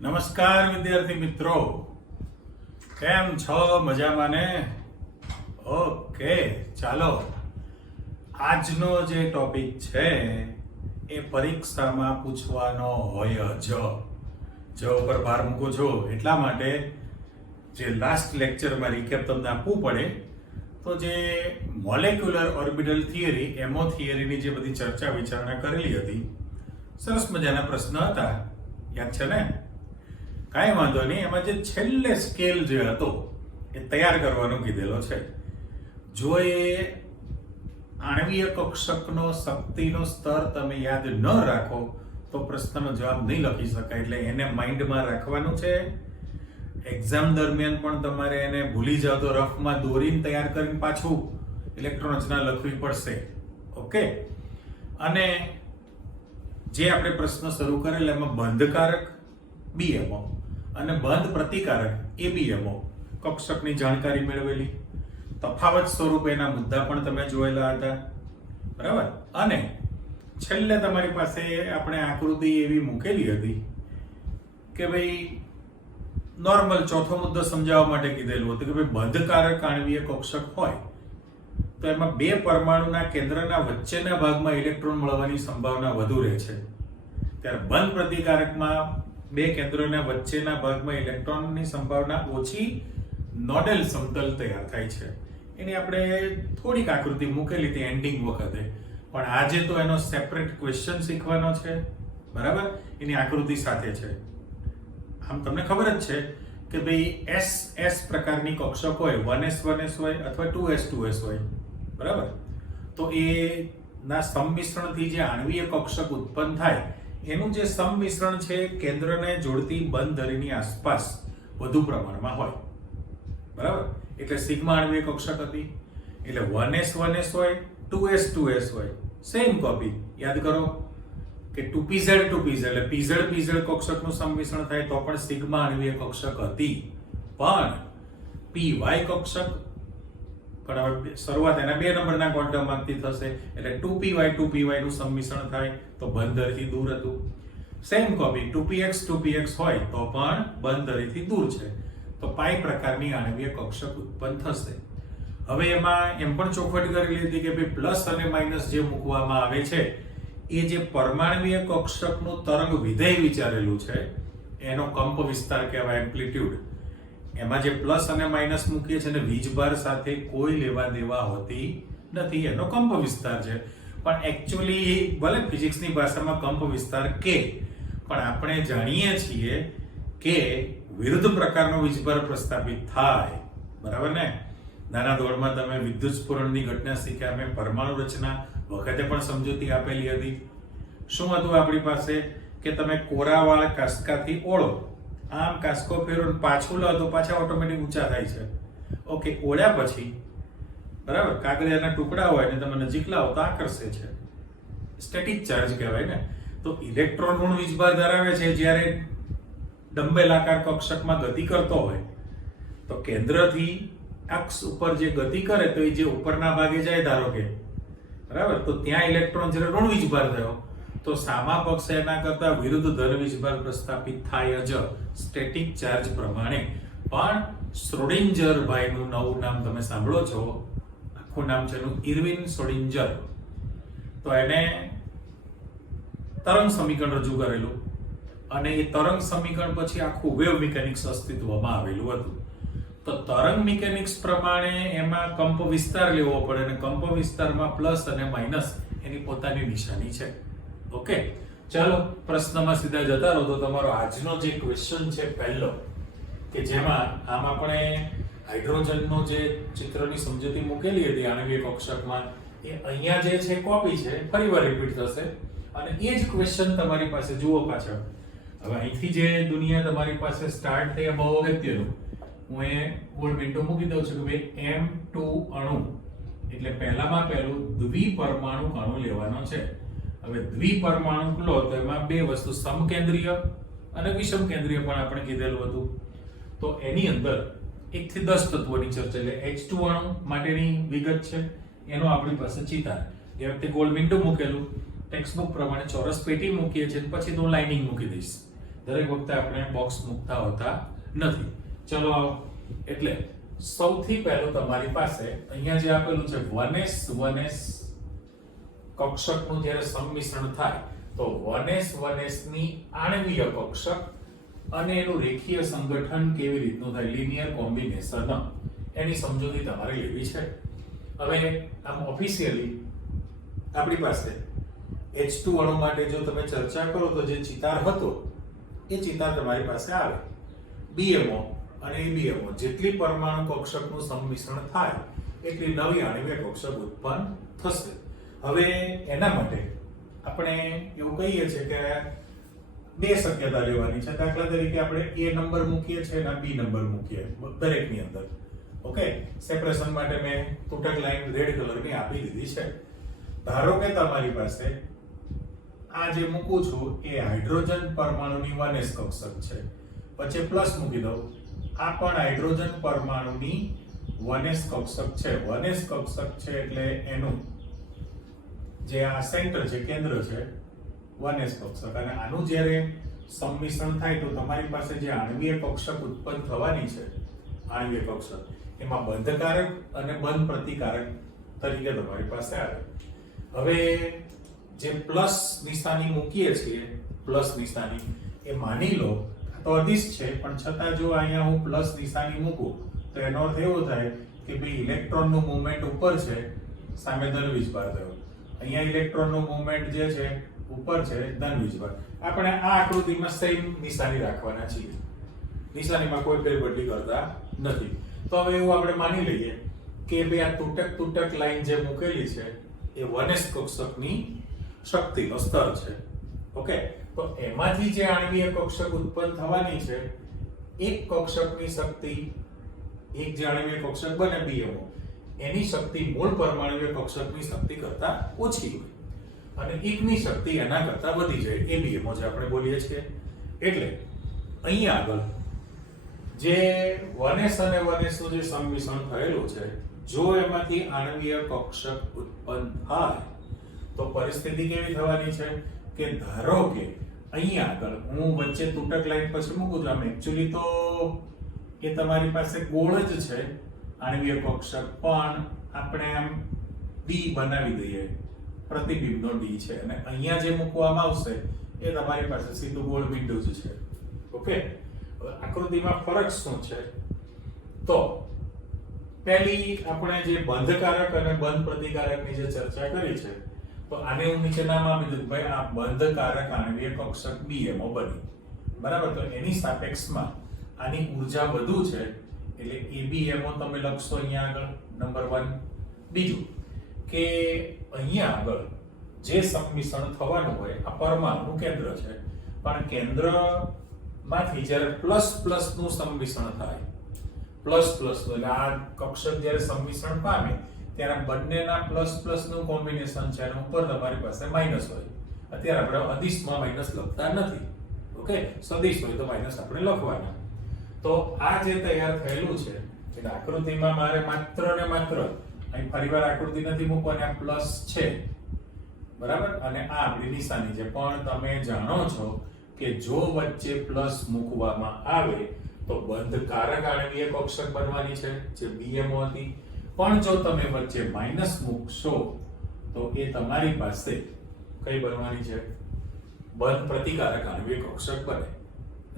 નમસ્કાર વિદ્યાર્થી મિત્રો, કેમ છો? મજામાં ને? ઓકે, ચાલો આજનો જે ટોપિક છે એ પરીક્ષામાં પૂછવાનો હોય જ ઉપર ભાર મૂકું છું એટલા માટે જે લાસ્ટ લેક્ચરમાં રિકેપ તમને આપવું પડે તો જે મોલેક્યુલર ઓર્બિટલ થિયરી એમો થિયરીની જે બધી ચર્ચા વિચારણા કરેલી હતી, સરસ મજાના પ્રશ્ન હતા, યાદ છે ને? કાંઈ વાંધો નહીં, એમાં જે છેલ્લે સ્કેલ જે હતો એ તૈયાર કરવાનો કીધેલો છે. જો એ આણ્વીય કક્ષકનો શક્તિનો સ્તર તમે યાદ ન રાખો તો પ્રશ્નનો જવાબ નહીં લખી શકાય, એટલે એને માઇન્ડમાં રાખવાનું છે. એક્ઝામ દરમિયાન પણ તમારે એને ભૂલી જાઓ તો રફમાં દોરીને તૈયાર કરીને પાછું ઇલેક્ટ્રોન રચના લખવી પડશે. ઓકે, અને જે આપણે પ્રશ્ન શરૂ કરેલા એમાં બંધકારક બીએમઓ અને બંધ પ્રતિકારક એબીએમઓ કક્ષકની જાણકારી મેળવેલી, તફાવત સ્વરૂપેના મુદ્દા પણ તમે જોયેલા હતા, બરાબર? અને છેલ્લે તમારી પાસે આપણે આકૃતિ એવી મૂકેલી હતી કે ભાઈ નોર્મલ ચોથો મુદ્દો સમજાવવા માટે કીધેલું હતું કે ભાઈ બંધકારક આણ્વીય કક્ષક હોય તો એમાં બે પરમાણુના કેન્દ્રના વચ્ચેના ભાગમાં ઇલેક્ટ્રોન મળવાની સંભાવના વધુ રહે છે, ત્યારે બંધ પ્રતિકારકમાં બે કેન્દ્રોના વચ્ચેના ભાગમાં ઇલેક્ટ્રોનની સંભાવના ઓછી નોડલ સમતલ તૈયાર થાય છે. એની આપણે થોડીક આકૃતિ મૂકેલી હતી એન્ડિંગ વખતે, પણ આજે તો એનો સેપરેટ ક્વેશ્ચન શીખવાનો છે, બરાબર? એની આકૃતિ સાથે છે. આમ તમને ખબર જ છે કે ભાઈ એસ પ્રકારની કક્ષક હોય, 1s1s હોય અથવા 2s2s હોય, બરાબર? તો એ ના સંમિશ્રણથી જે આણ્વીય કક્ષક ઉત્પન્ન થાય એનું જે સંમિશ્રણ છે કેન્દ્રને જોડતી બંધ ધરીની આસપાસ વધુ પ્રમાણમાં હોય, બરાબર? એટલે સિગ્મા આણ્વીય કક્ષક હતી, એટલે 1s1s હોય, 2s2s હોય, સેમ કોપી. યાદ કરો કે 2pz2pz એટલે pz કક્ષકનું સંમિશ્રણ થાય તો પણ સિગ્મા આણ્વીય કક્ષક હતી, પણ py કક્ષક પણ હવે શરૂઆત એના 2 નંબરના ક્વોન્ટમમાંથી થશે, એટલે 2py નું સંમિશ્રણ થાય તો બંધધરીથી દૂર હતું. સેમ કોપી 2px હોય તો પણ બંધધરીથી દૂર છે, તો પાઈ પ્રકારની આણ્વીય કક્ષક ઉત્પન્ન થશે. હવે એમાં એમ પણ ચોખવટ કરેલી હતી કે ભાઈ પ્લસ અને માઇનસ જે મૂકવામાં આવે છે એ જે પરમાણ્વીય કક્ષકનું તરંગ વિધેય વિચારેલું છે એનો કંપ વિસ્તાર કહેવાય, એમ્પ્લિટ્યુડ. એમાં જે પ્લસ અને માઇનસ મૂકીએ છીએ ને વીજભાર સાથે કોઈ લેવા દેવા હોતી નથી, એનો કંપ વિસ્તાર છે. પણ એકચ્યુઅલી ભલે ફિઝિક્સની ભાષામાં કંપ વિસ્તાર કે, પણ આપણે જાણીએ છીએ કે વિરુદ્ધ પ્રકારનો વીજભાર પ્રસ્થાપિત થાય, બરાબર ને? નાના ધોરણમાં તમે વિદ્યુત સ્ફુરણની ઘટના શીખ્યા, મેં પરમાણુ રચના વખતે પણ સમજૂતી આપેલી હતી. શું હતું આપણી પાસે કે તમે કોરાવાળ કાસ્કાથી ઓળો, આમ કાસ્કો ફેરવો પાછું લો તો પાછા ઓટોમેટિક ઊંચા થાય છે. ઓકે, ઓળ્યા પછી બરાબર કાગળિયાના ટુકડા હોય ને તમે નજીક લાવો તો આકર્ષે છે, સ્ટેટિક ચાર્જ કહેવાય ને. તો ઇલેક્ટ્રોન ઋણ વીજભાર ધરાવે છે જ્યારે ડંબેલાકાર કક્ષકમાં ગતિ કરતો હોય, તો કેન્દ્રથી અક્ષ ઉપર જે ગતિ કરે તો એ જે ઉપરના ભાગે જાય ધારો કે, બરાબર, તો ત્યાં ઇલેક્ટ્રોન જ્યારે ઋણ વીજભાર થયો તો સામા પક્ષે એના કરતા વિરુદ્ધ ધન વીજભાર પ્રસ્થાપિત થાય જ સ્ટેટિક ચાર્જ પ્રમાણે. પણ શ્રોડિંજર ભાઈનું નવું નામ તમે સાંભળો છો, આખું નામ છે એનું ઇર્વિન શ્રોડિંજર. તો એને તરંગ સમીકરણ રજૂ કરેલું અને એ તરંગ સમીકરણ પછી આખું વેવ મિકેનિક્સ અસ્તિત્વમાં આવેલું હતું. તો તરંગ મિકેનિક્સ પ્રમાણે એમાં કંપ વિસ્તાર લેવો પડે અને કંપ વિસ્તારમાં પ્લસ અને માઇનસ એની પોતાની નિશાની છે. ઓકે, ચાલો પ્રશ્નમાં સીધા જતા રહો. તો તમારો આજનો જે ક્વેશ્ચન છે પહેલો, કે જેમાં આમ આપણે હાઇડ્રોજનનો જે ચિત્રની સમજૂતી મૂકેલી હતી આણ્વીય કક્ષકમાં, એ અહીંયા જે છે કોપી છે, ફરીવાર રિપીટ થશે અને એ જ ક્વેશ્ચન તમારી પાસે જુઓ પાછળ. હવે અહીંથી જે દુનિયા તમારી પાસે સ્ટાર્ટ થઈ બહુ અગત્યનું, હું એ ગોળ મીંડો મૂકી દઉં છું કે ભાઈ M2 અણુ એટલે પહેલામાં પહેલું દ્વિપરમાણુ અણુ લેવાનો છે. હવે દ્વિપરમાણુ લો તો એમાં બે વસ્તુ, સમકેન્દ્રીય અને વિષમ કેન્દ્રીય પણ આપણે કીધેલું હતું. તો એની અંદર 1 થી 10 તત્વોની ચર્ચા, એટલે H2 અણુ માટેની વિગત છે, એનો આપણી પાસે ચિતાર. એ વખતે ગોળ મીંડો મૂકેલું, ટેક્સ્ટબુક પ્રમાણે ચોરસ પેટી મૂકીએ છીએ, પછી તો લાઇનિંગ મૂકી દઈશ. દરેક વખતે આપણે બોક્સ મૂકતા હોતા નથી. ચલો એટલે સૌથી પહેલું તમારી પાસે અહીંયા જે આપેલું છે 1s કક્ષકનું જ્યારે સંમિશ્રણ થાય તો 1s ની આણ્વીય કક્ષક અને એનું રેખીય સંગઠન કેવી રીતનું થાય, લિનિયર કોમ્બિનેશન, એની સમજૂતી તમારે લેવી છે. હવે આમ ઓફિશિયલી આપણી પાસે H2 અણુ માટે જો તમે ચર્ચા કરો તો જે ચિતાર હતો એ ચિતાર તમારી પાસે આવે. BMO અને ABMO જેટલી પરમાણુ કક્ષકનું સંમિશ્રણ થાય એટલી નવી આણ્વીય કક્ષક ઉત્પન્ન થશે. હવે એના માટે આપણે એવું કહીએ છીએ કે બે શક્યતા લેવાની છે. દાખલા તરીકે આપણે A નંબર મૂકીએ છીએ અને B નંબર મૂકીએ દરેકની અંદર. ઓકે, સેપરેશન માટે મેં તૂટક લાઈન રેડ કલરની આપી દીધી છે. ધારો કે તમારી પાસે આ જે મૂકું છું એ હાઇડ્રોજન પરમાણુની 1s કક્ષક છે, પછી પ્લસ મૂકી દઉં, આ પણ હાઇડ્રોજન પરમાણુની 1s કક્ષક છે. 1s કક્ષક છે એટલે એનું જે આ સેન્ટર છે, કેન્દ્ર છે 1s કક્ષક, અને આનું જ્યારે સંમિશ્રણ થાય તો તમારી પાસે જે આણ્વીય કક્ષક ઉત્પન્ન થવાની છે, આણ્વીય કક્ષક એમાં બંધકારક અને બંધ પ્રતિકારક તરીકે તમારી પાસે આવે. હવે જે પ્લસ નિશાની મૂકીએ છીએ, પ્લસ નિશાની એ માની લો તો અદિશ છે, પણ છતાં જો અહીંયા હું પ્લસ નિશાની મૂકું તો એનો અર્થ એવો થાય કે ભાઈ ઇલેક્ટ્રોનનું મૂવમેન્ટ ઉપર છે, સામે ધન વીજભાર થયો. અહીંયા ઇલેક્ટ્રોનનું મૂવમેન્ટ જે છે ઉપર છે, ધન વીજભાર. આપણે આ આકૃતિમાં સેમ નિશાની રાખવાના છીએ, નિશાનીમાં કોઈ ફેરબદલી કરતા નથી. તો હવે એવું આપણે માની લઈએ કે ભાઈ આ તૂટક લાઈન જે મૂકેલી છે એ 1s કક્ષકની શક્તિનો સ્તર છે. ઓકે, તો એમાંથી જે આણ્વીય કક્ષક ઉત્પન્ન થવાની છે, એક કક્ષકની શક્તિ, એક જે આણ્વીય કક્ષક બને BMO, એની શક્તિ મૂળ પરમાણ્વીય કક્ષકની શક્તિ કરતા ઓછી હોય અને એકની શક્તિ એના કરતા વધી જાય, ABMO જે આપણે બોલીએ છીએ. એટલે અહીંયા આગળ જે 1s અને 1s નું જે સંમિશ્રણ થયેલું છે, જો એમાંથી આણ્વીય કક્ષક ઉત્પન્ન થાય તો પરિસ્થિતિ કેવી થવાની છે કે ધારો કે અહીંયા આગળ હું વચ્ચે તૂટક લાઈન પછી મૂકું છું. આમ એક્ચ્યુઅલી તો એ તમારી પાસે ગોળ જ છે આણ્વીય કક્ષક, પણ આપણે આમ D બનાવી દઈએ, પ્રતિબિંબનો D છે, અને અહીંયા જે મૂકવામાં આવશે એ તમારી પાસે સીધું ગોળ બિંદુ જ છે. ઓકે, આકૃતિમાં ફરક શું છે? તો પહેલી આપણે જે બંધકારક અને બંધ પ્રતિકારકની જે ચર્ચા કરી છે, તો આને હું નીચે નામ આપી દઉં, ભાઈ આ બંધકારક આણ્વીય કક્ષક BMO બની, બરાબર. તો એની સાપેક્ષમાં આની ઊર્જા વધુ છે એટલે ABMO તમે લખશો અહીંયા આગળ નંબર 1. બીજું કે અહીંયા આગળ જે સંમિશ્રણ થવાનું હોય આ પરમાણુનું કેન્દ્ર છે, પણ કેન્દ્રમાંથી જ્યારે પ્લસ નું સંમિશ્રણ થાય, પ્લસ એટલે આ કક્ષક જ્યારે સંમિશ્રણ પામે ત્યારે બંનેના પ્લસ નું કોમ્બિનેશન છે અને ઉપર તમારી પાસે માઈનસ હોય. અત્યારે આપણે અદિશમાં માઈનસ લખતા નથી. ઓકે, સદિશ હોય તો માઈનસ આપણે લખવાના. તો આ જે તૈયાર થયેલું છે એટલે આકૃતિમાં મારે માત્ર ને માત્ર અહીં ફરીવાર આકૃતિ નથી મૂકવાની, આ પ્લસ છે, બરાબર, અને આ આપણી નિશાની છે. પણ તમે જાણો છો કે જો વચ્ચે પ્લસ મૂકવામાં આવે તો બંધકારક આણ્વીય કક્ષક બનવાની છે જે BMO હતી, પણ જો તમે વચ્ચે માઈનસ મૂકશો તો એ તમારી પાસે કઈ બનવાની છે? બંધ પ્રતિકારક આણ્વીય કક્ષક બને.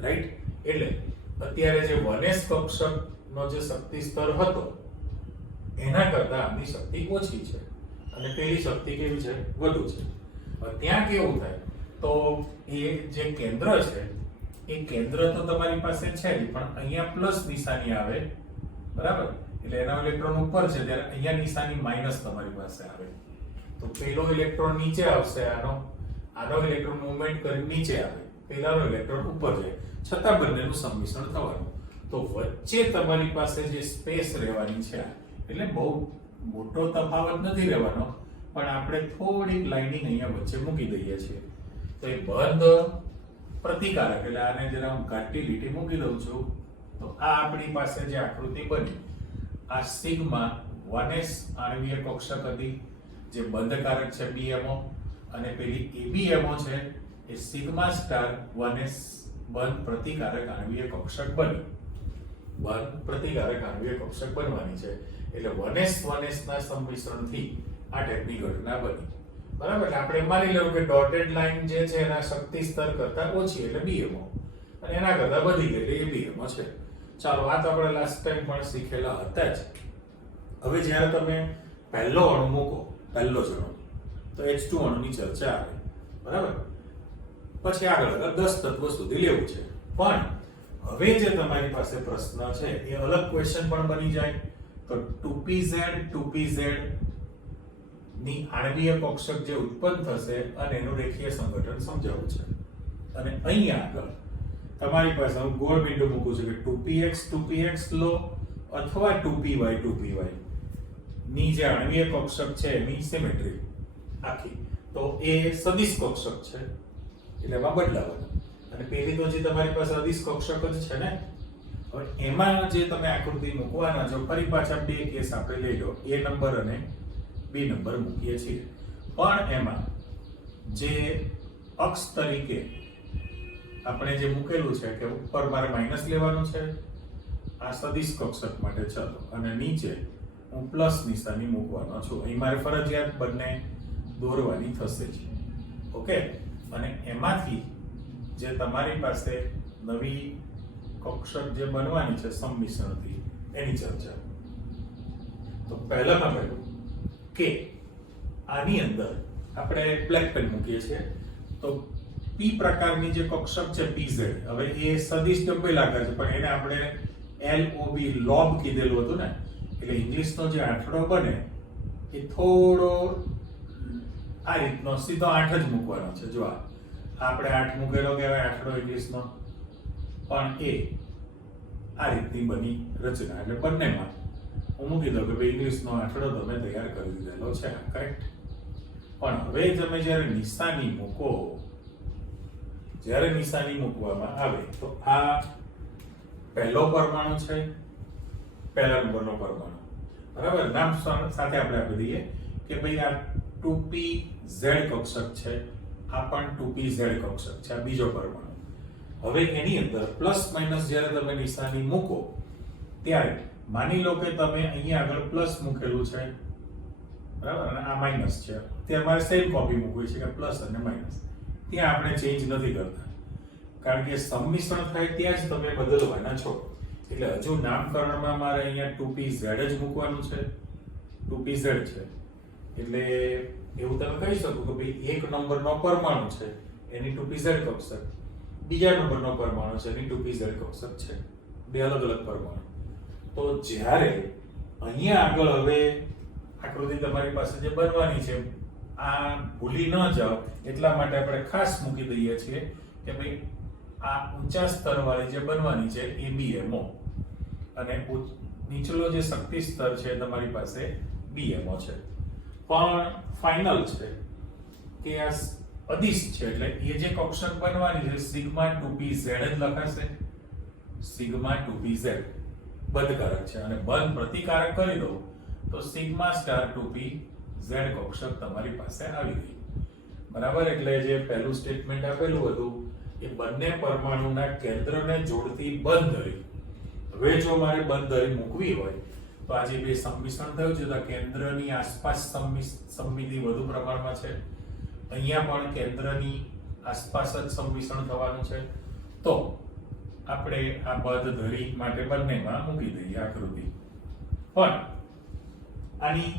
રાઈટ? એટલે અત્યારે જે 1s કક્ષકનો જે શક્તિ સ્તર હતો એના કરતા આની શક્તિ ઓછી છે અને પેલી શક્તિ કેવી છે? વધુ છે. ત્યાં કેવું થાય તો એ જે કેન્દ્ર છે એ કેન્દ્ર તો તમારી પાસે છે જ, પણ અહીંયા પ્લસ નિશાની આવે, બરાબર, એટલે એના ઇલેક્ટ્રોન ઉપર છે ત્યારે અહીંયા નિશાની માઈનસ તમારી પાસે આવે. તો પેલો ઇલેક્ટ્રોન નીચે આવશે, આનો ઇલેક્ટ્રોન મૂવમેન્ટ કરી નીચે આવે, પેલાનો ઇલેક્ટ્રોન ઉપર જાય, છતાં બંનેનું સંમિશ્રણ થવાનું. તો વચ્ચે તમારી પાસે જે સ્પેસ રહેવાની છે, એટલે બહુ મોટો તફાવત નથી રહેવાનો, પણ આપણે થોડીક લાઇનિંગ અહીંયા વચ્ચે મૂકી દઈએ છીએ. તો એ બંધ પ્રતિકારક, એટલે આને જરા હું ઘાટી લીટી મૂકી દઉં છું, તો આ આપણી પાસે જે આકૃતિ બની, આ સિગ્મા 1s આણ્વીય કક્ષક હતી જે બંધકારક છે BMO, અને પેલી ABMO છે એ સિગ્મા સ્ટાર 1s બંધ પ્રતિકારક આણ્વીય કક્ષક બની. બંધ પ્રતિકારક આણ્વીય કક્ષક બનવાની છે એટલે 1s ના સંમિશ્રણથી આ ટાઈપની ઘટના બની. બરાબર, એટલે આપણે માની લેવું કે ડોટેડ લાઈન જે છે એના શક્તિ સ્તર કરતા ઓછી એટલે BMO અને એના કરતા વધી ગઈ એટલે એ BMO છે. ચાલો, આ તો આપણે લાસ્ટ ટાઈમ પણ શીખેલા હતા જ. હવે જ્યારે તમે પહેલો અણુ મૂકો, પહેલો જ અણુ, તો H2 અણુની ચર્ચા આવે. બરાબર, પછી આગળ 10 તત્વો સુધી લેવું છે. પણ હવે જે તમારી પાસે પ્રશ્ન છે એ અલગ ક્વેશ્ચન પણ બની જાય. તો 2pz ની આણ્વીય કક્ષક જે ઉત્પન્ન થશે અને એનું રેખીય સંગઠન સમજાવવું છે. અને અહીંયા આગળ તમારી પાસે હું ગોળ બિંદુ મૂકું છું કે 2px લો અથવા 2py ની જે આણ્વીય કક્ષક છે એની સિમેટ્રી આખી, તો એ સદિશ કક્ષક છે એટલે એમાં બદલાવાનો. અને પેલી તો જે તમારી પાસે અદિશ કક્ષક જ છે ને, હવે એમાં જે તમે આકૃતિ મૂકવાના છો, ફરી પાછા બે કેસ આપણે લઈ લો, A નંબર અને B નંબર મૂકીએ છીએ. પણ એમાં જે અક્ષ તરીકે આપણે જે મૂકેલું છે કે ઉપર મારે માઈનસ લેવાનું છે આ સદિશ કક્ષક માટે, ચાલો, અને નીચે હું પ્લસ નિશાની મૂકવાનો છું. અહીં મારે ફરજિયાત બંને દોરવાની થશે જ. ઓકે, અને એમાંથી જે તમારી પાસે નવી કક્ષક જે બનવાની છે સંમિશ્રણથી એની ચર્ચા. તો પહેલામાં પહેલું કે આની અંદર આપણે બ્લેક પેન મૂકીએ છીએ. તો P પ્રકારની જે કક્ષક છે PZ, હવે એ સદિશ ડબલાકાર છે પણ એને આપણે LOB લોબ કીધેલું હતું ને, એટલે ઇંગ્લિશનો જે આંકડો બને એ થોડો આ રીતનો સીધો 8 જ મૂકવાનો છે. જો આપણે 8 મૂકેલો કહેવાય આંકડો ઇંગ્લિશનો, પણ એ આ રીતની બની રચના. એટલે બંનેમાં હું મૂકી દઉં કે ભાઈ ઇંગ્લિશનો આંકડો તમે તૈયાર કરી દીધેલો છે, કરેક્ટ. પણ હવે તમે જ્યારે નિશાની મૂકો, જ્યારે નિશાની મૂકવામાં આવે તો આ પહેલો પરમાણુ છે, પહેલા નંબરનો પરમાણુ. બરાબર, નામ સાથે આપણે આપી દઈએ કે ભાઈ આ 2pz કક્ષક છે, આ પણ 2pz કક્ષક છે, આ બીજો પરમાણુ. હવે એની અંદર પ્લસ માઇનસ જ્યારે તમે નિશાની મૂકો ત્યારે માની લો કે તમે અહીંયા આગળ પ્લસ મૂકેલું છે, બરાબર, અને આ માઇનસ છે. ત્યારે મારે સેમ કોપી મૂકવી છે કે પ્લસ અને માઇનસ. ત્યાં આપણે ચેન્જ નથી કરતા કારણ કે સંમિશ્રણ થાય ત્યાં જ તમે બદલવાના છો. એટલે હજુ નામકરણમાં મારે અહીંયા 2pz જ મૂકવાનું છે, 2pz છે. એટલે એવું તમે કહી શકો કે ભાઈ એક નંબરનો પરમાણુ છે એની 2pz કક્ષક, બીજા નંબરનો પરમાણુ છે એની 2pz કક્ષક છે, બે અલગ અલગ પરમાણુ. તો જ્યારે અહીંયા આગળ હવે આકૃતિ તમારી પાસે જે બનવાની છે આ ભૂલી ન જાઓ એટલા માટે આપણે ખાસ મૂકી દઈએ છીએ કે ભાઈ આ ઊંચા સ્તરવાળી જે બનવાની છે એ BMO અને નીચલો જે શક્તિ સ્તર છે તમારી પાસે BMO છે. પણ ફાઇનલ છે કે આ અદિશ છે એટલે એ જે કક્ષક બનવાની છે સિગ્મા 2pz જ લખાશે, સિગ્મા 2pz બંધકારક છે. અને બંધ પ્રતિકારક કરી દો તો સિગ્મા સ્ટાર 2pz કક્ષક તમારી પાસે આવી ગઈ. બરાબર, એટલે જે પહેલું સ્ટેટમેન્ટ આપેલું હતું એ બંને પરમાણુના કેન્દ્રને જોડતી બંધ ધરી. હવે જો મારે બંધ ધરી મૂકવી હોય તો આજે બે સંમિશ્રણ થયું છે તો કેન્દ્રની આસપાસ સંમિતિ વધુ પ્રમાણમાં છે, અહીંયા પણ કેન્દ્રની આસપાસ જ સંમિશ્રણ થવાનું છે. તો આપણે આ બંધ ધરી માટે બંનેમાં મૂકી દઈએ આકૃતિ. પણ આની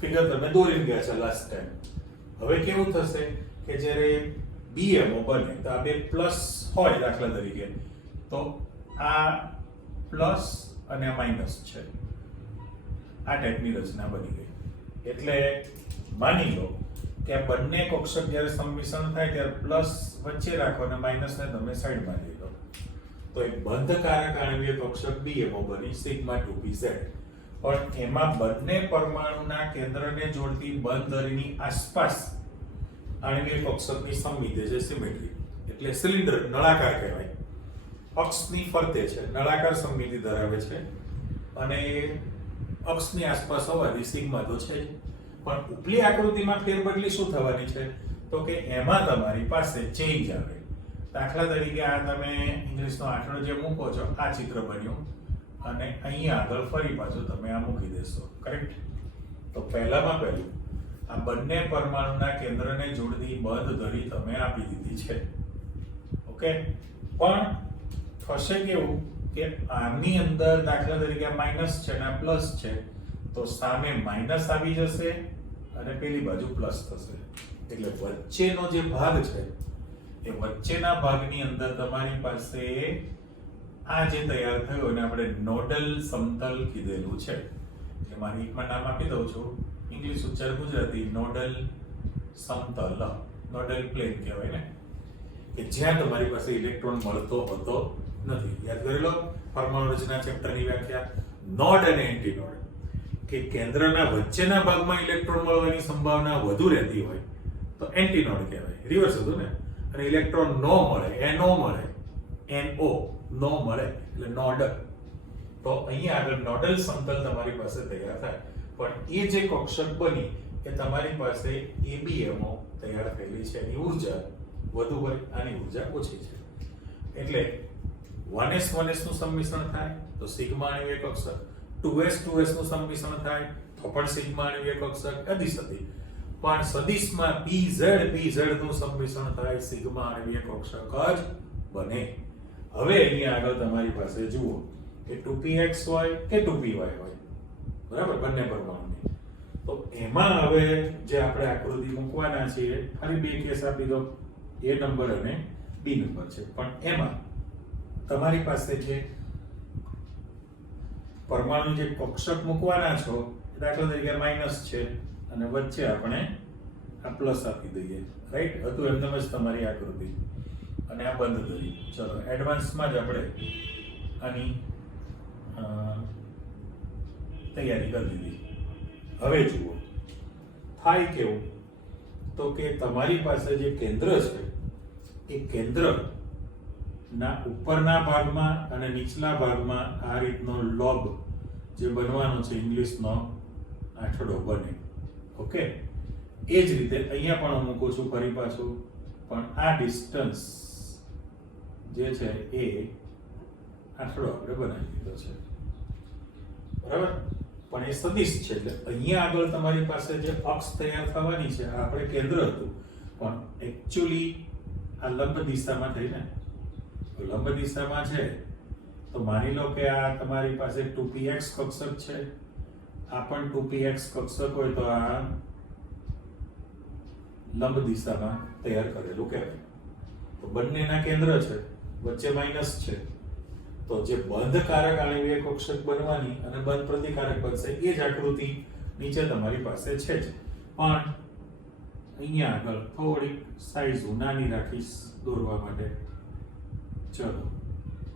ફિગર તમે દોરી ગયા છે લાસ્ટ ટાઈમ. હવે કેવું થશે કે જ્યારે BMO બને તો આ બે પ્લસ હોય દાખલા તરીકે, તો આ પ્લસ અને માઇનસ છે, આ ટાઈપની રચના બની ગઈ. એટલે માની લો કે આ બંને કક્ષક જ્યારે સંમિશ્રણ થાય ત્યારે પ્લસ વચ્ચે રાખો અને માઇનસને તમે સાઈડમાં લઈ લો તો એક બંધકારક આણ્વીય કક્ષક BMO બની સિગ્મા 2pz. પણ એમાં બંને પરમાણુના કેન્દ્રને જોડતી બંધ ધરીની આસપાસ આણ્વીય કક્ષકની સંમિતિ છે સિમેટ્રી, એટલે સિલિન્ડર નળાકાર કહેવાય, અક્ષની ફરતે છે, નળાકાર સંમિતિ ધરાવે છે અને અક્ષની આસપાસ હોવાથી સિગ્મા તો છે જ. પણ ઉપલી આકૃતિમાં ફેરબદલી શું થવાની છે તો કે એમાં તમારી પાસે ચેન્જ આવે. દાખલા તરીકે આ તમે ઇંગ્લિશનો આંકડો જે મૂકો છો આ ચિત્ર બન્યું અને અહીંયા આગળ ફરી પાછું તમે આ મૂકી દેશો, કરેક્ટ? તો પહેલામાં પહેલું આ બંને પરમાણુના કેન્દ્રને જોડતી બંધ ધરી તમે આપી દીધી છે, ઓકે? પણ થશે કેવું કે આની અંદર દાખલા તરીકે માઇનસ છે અને પ્લસ છે, તો સામે માઇનસ આવી જશે અને પેલી બાજુ પ્લસ થશે, એટલે વચ્ચેનો જે ભાગ છે એ વચ્ચેના ભાગની અંદર તમારી પાસે આ જે તૈયાર થયું એને આપણે નોડલ સમતલ કીધેલું છે. એટલે મારી એકમાં નામ આપી દઉં છું, ઇંગ્લિશ ઉચ્ચાર ગુજરાતી, નોડલ સમતલ, નોડલ પ્લેન કહેવાય ને, કે જ્યાં તમારી પાસે ઇલેક્ટ્રોન મળતો હોતો નથી. યાદ કરી લો પરમાણુ રચના ચેપ્ટરની વ્યાખ્યા, નોડ અને એન્ટીનોડ, કે કેન્દ્રના વચ્ચેના ભાગમાં ઇલેક્ટ્રોન મળવાની સંભાવના વધુ રહેતી હોય તો એન્ટીનોડ કહેવાય, રિવર્સ હતું ને. અને ઇલેક્ટ્રોન નો મળે, NO મળે, NO નો મળે એટલે નોડ. તો અહીંયા આગળ નોડલ સમતલ તમારી પાસે તૈયાર થાય, પણ એ જે કક્ષક બની એ તમારી પાસે ABMO તૈયાર થયેલી છે, એની ઉર્જા વધુ હોય, આની ઉર્જા ઓછી છે. એટલે 1s 1s નું સંમિશ્રણ થાય તો સિગ્મા અણુવીય કક્ષક, 2s 2s નું સંમિશ્રણ થાય તો પણ સિગ્મા અણુવીય કક્ષક, અધિસદિશ. પણ સદિશમાં pz pz નું સંમિશ્રણ થાય, સિગ્મા અણુવીય કક્ષક જ બને. હવે અહીંયા આગળ તમારી પાસે જુઓ કે 2px હોય કે 2py હોય, બરાબર, બંને પરમાણુની. તો એમાં હવે જે આપણે આકૃતિ મૂકવાના છીએ, ફરી બે કેસ આપી દો, A નંબર અને B નંબર છે. પણ એમાં તમારી પાસે જે પરમાણુ જે કક્ષક મૂકવાના છો, દાખલા તરીકે માઇનસ છે અને વચ્ચે આપણે આ પ્લસ આપી દઈએ, રાઈટ? હતું એમ જ તમારી આકૃતિ અને આ બંધ ધરી. ચલો એડવાન્સમાં જ આપણે આની તૈયારી કરી દીધી. હવે જુઓ થાય કેવું, તો કે તમારી પાસે જે કેન્દ્ર છે એ કેન્દ્ર ના ઉપરના ભાગમાં અને નીચલા ભાગમાં આ રીતનો લોબ જે બનવાનો છે, ઇંગ્લિશનો આંઠડો બને, ઓકે? એ જ રીતે અહીંયા પણ હું મૂકું છું ફરી પાછું, પણ આ ડિસ્ટન્સ જે છે એ આંઠડો આપણે બનાવી દીધો છે, બરાબર? પણ એ સદિશ છે, એટલે અહીંયા આગળ તમારી પાસે જે અક્ષ તૈયાર થવાની છે, આ આપણે કેન્દ્ર હતું, પણ એકચ્યુઅલી આ લંબ દિશામાં થઈ ને, લંબ દિશામાં છે તો માની લો કે આ તમારી પાસે 2px કક્ષક છે, આ પણ 2px કક્ષક હોય તો આ લંબ દિશામાં તૈયાર કરેલું કહેવાય. તો બંનેના કેન્દ્ર છે, વચ્ચે માઇનસ છે, તો જે બંધકારક આણ્વીય કક્ષક બનવાની અને બંધ પ્રતિકારક બનશે એ જ આકૃતિ નીચે તમારી પાસે છે જ. પણ અહીંયા આગળ થોડીક સાઈઝ નાની રાખીશ દોરવા માટે. ચલો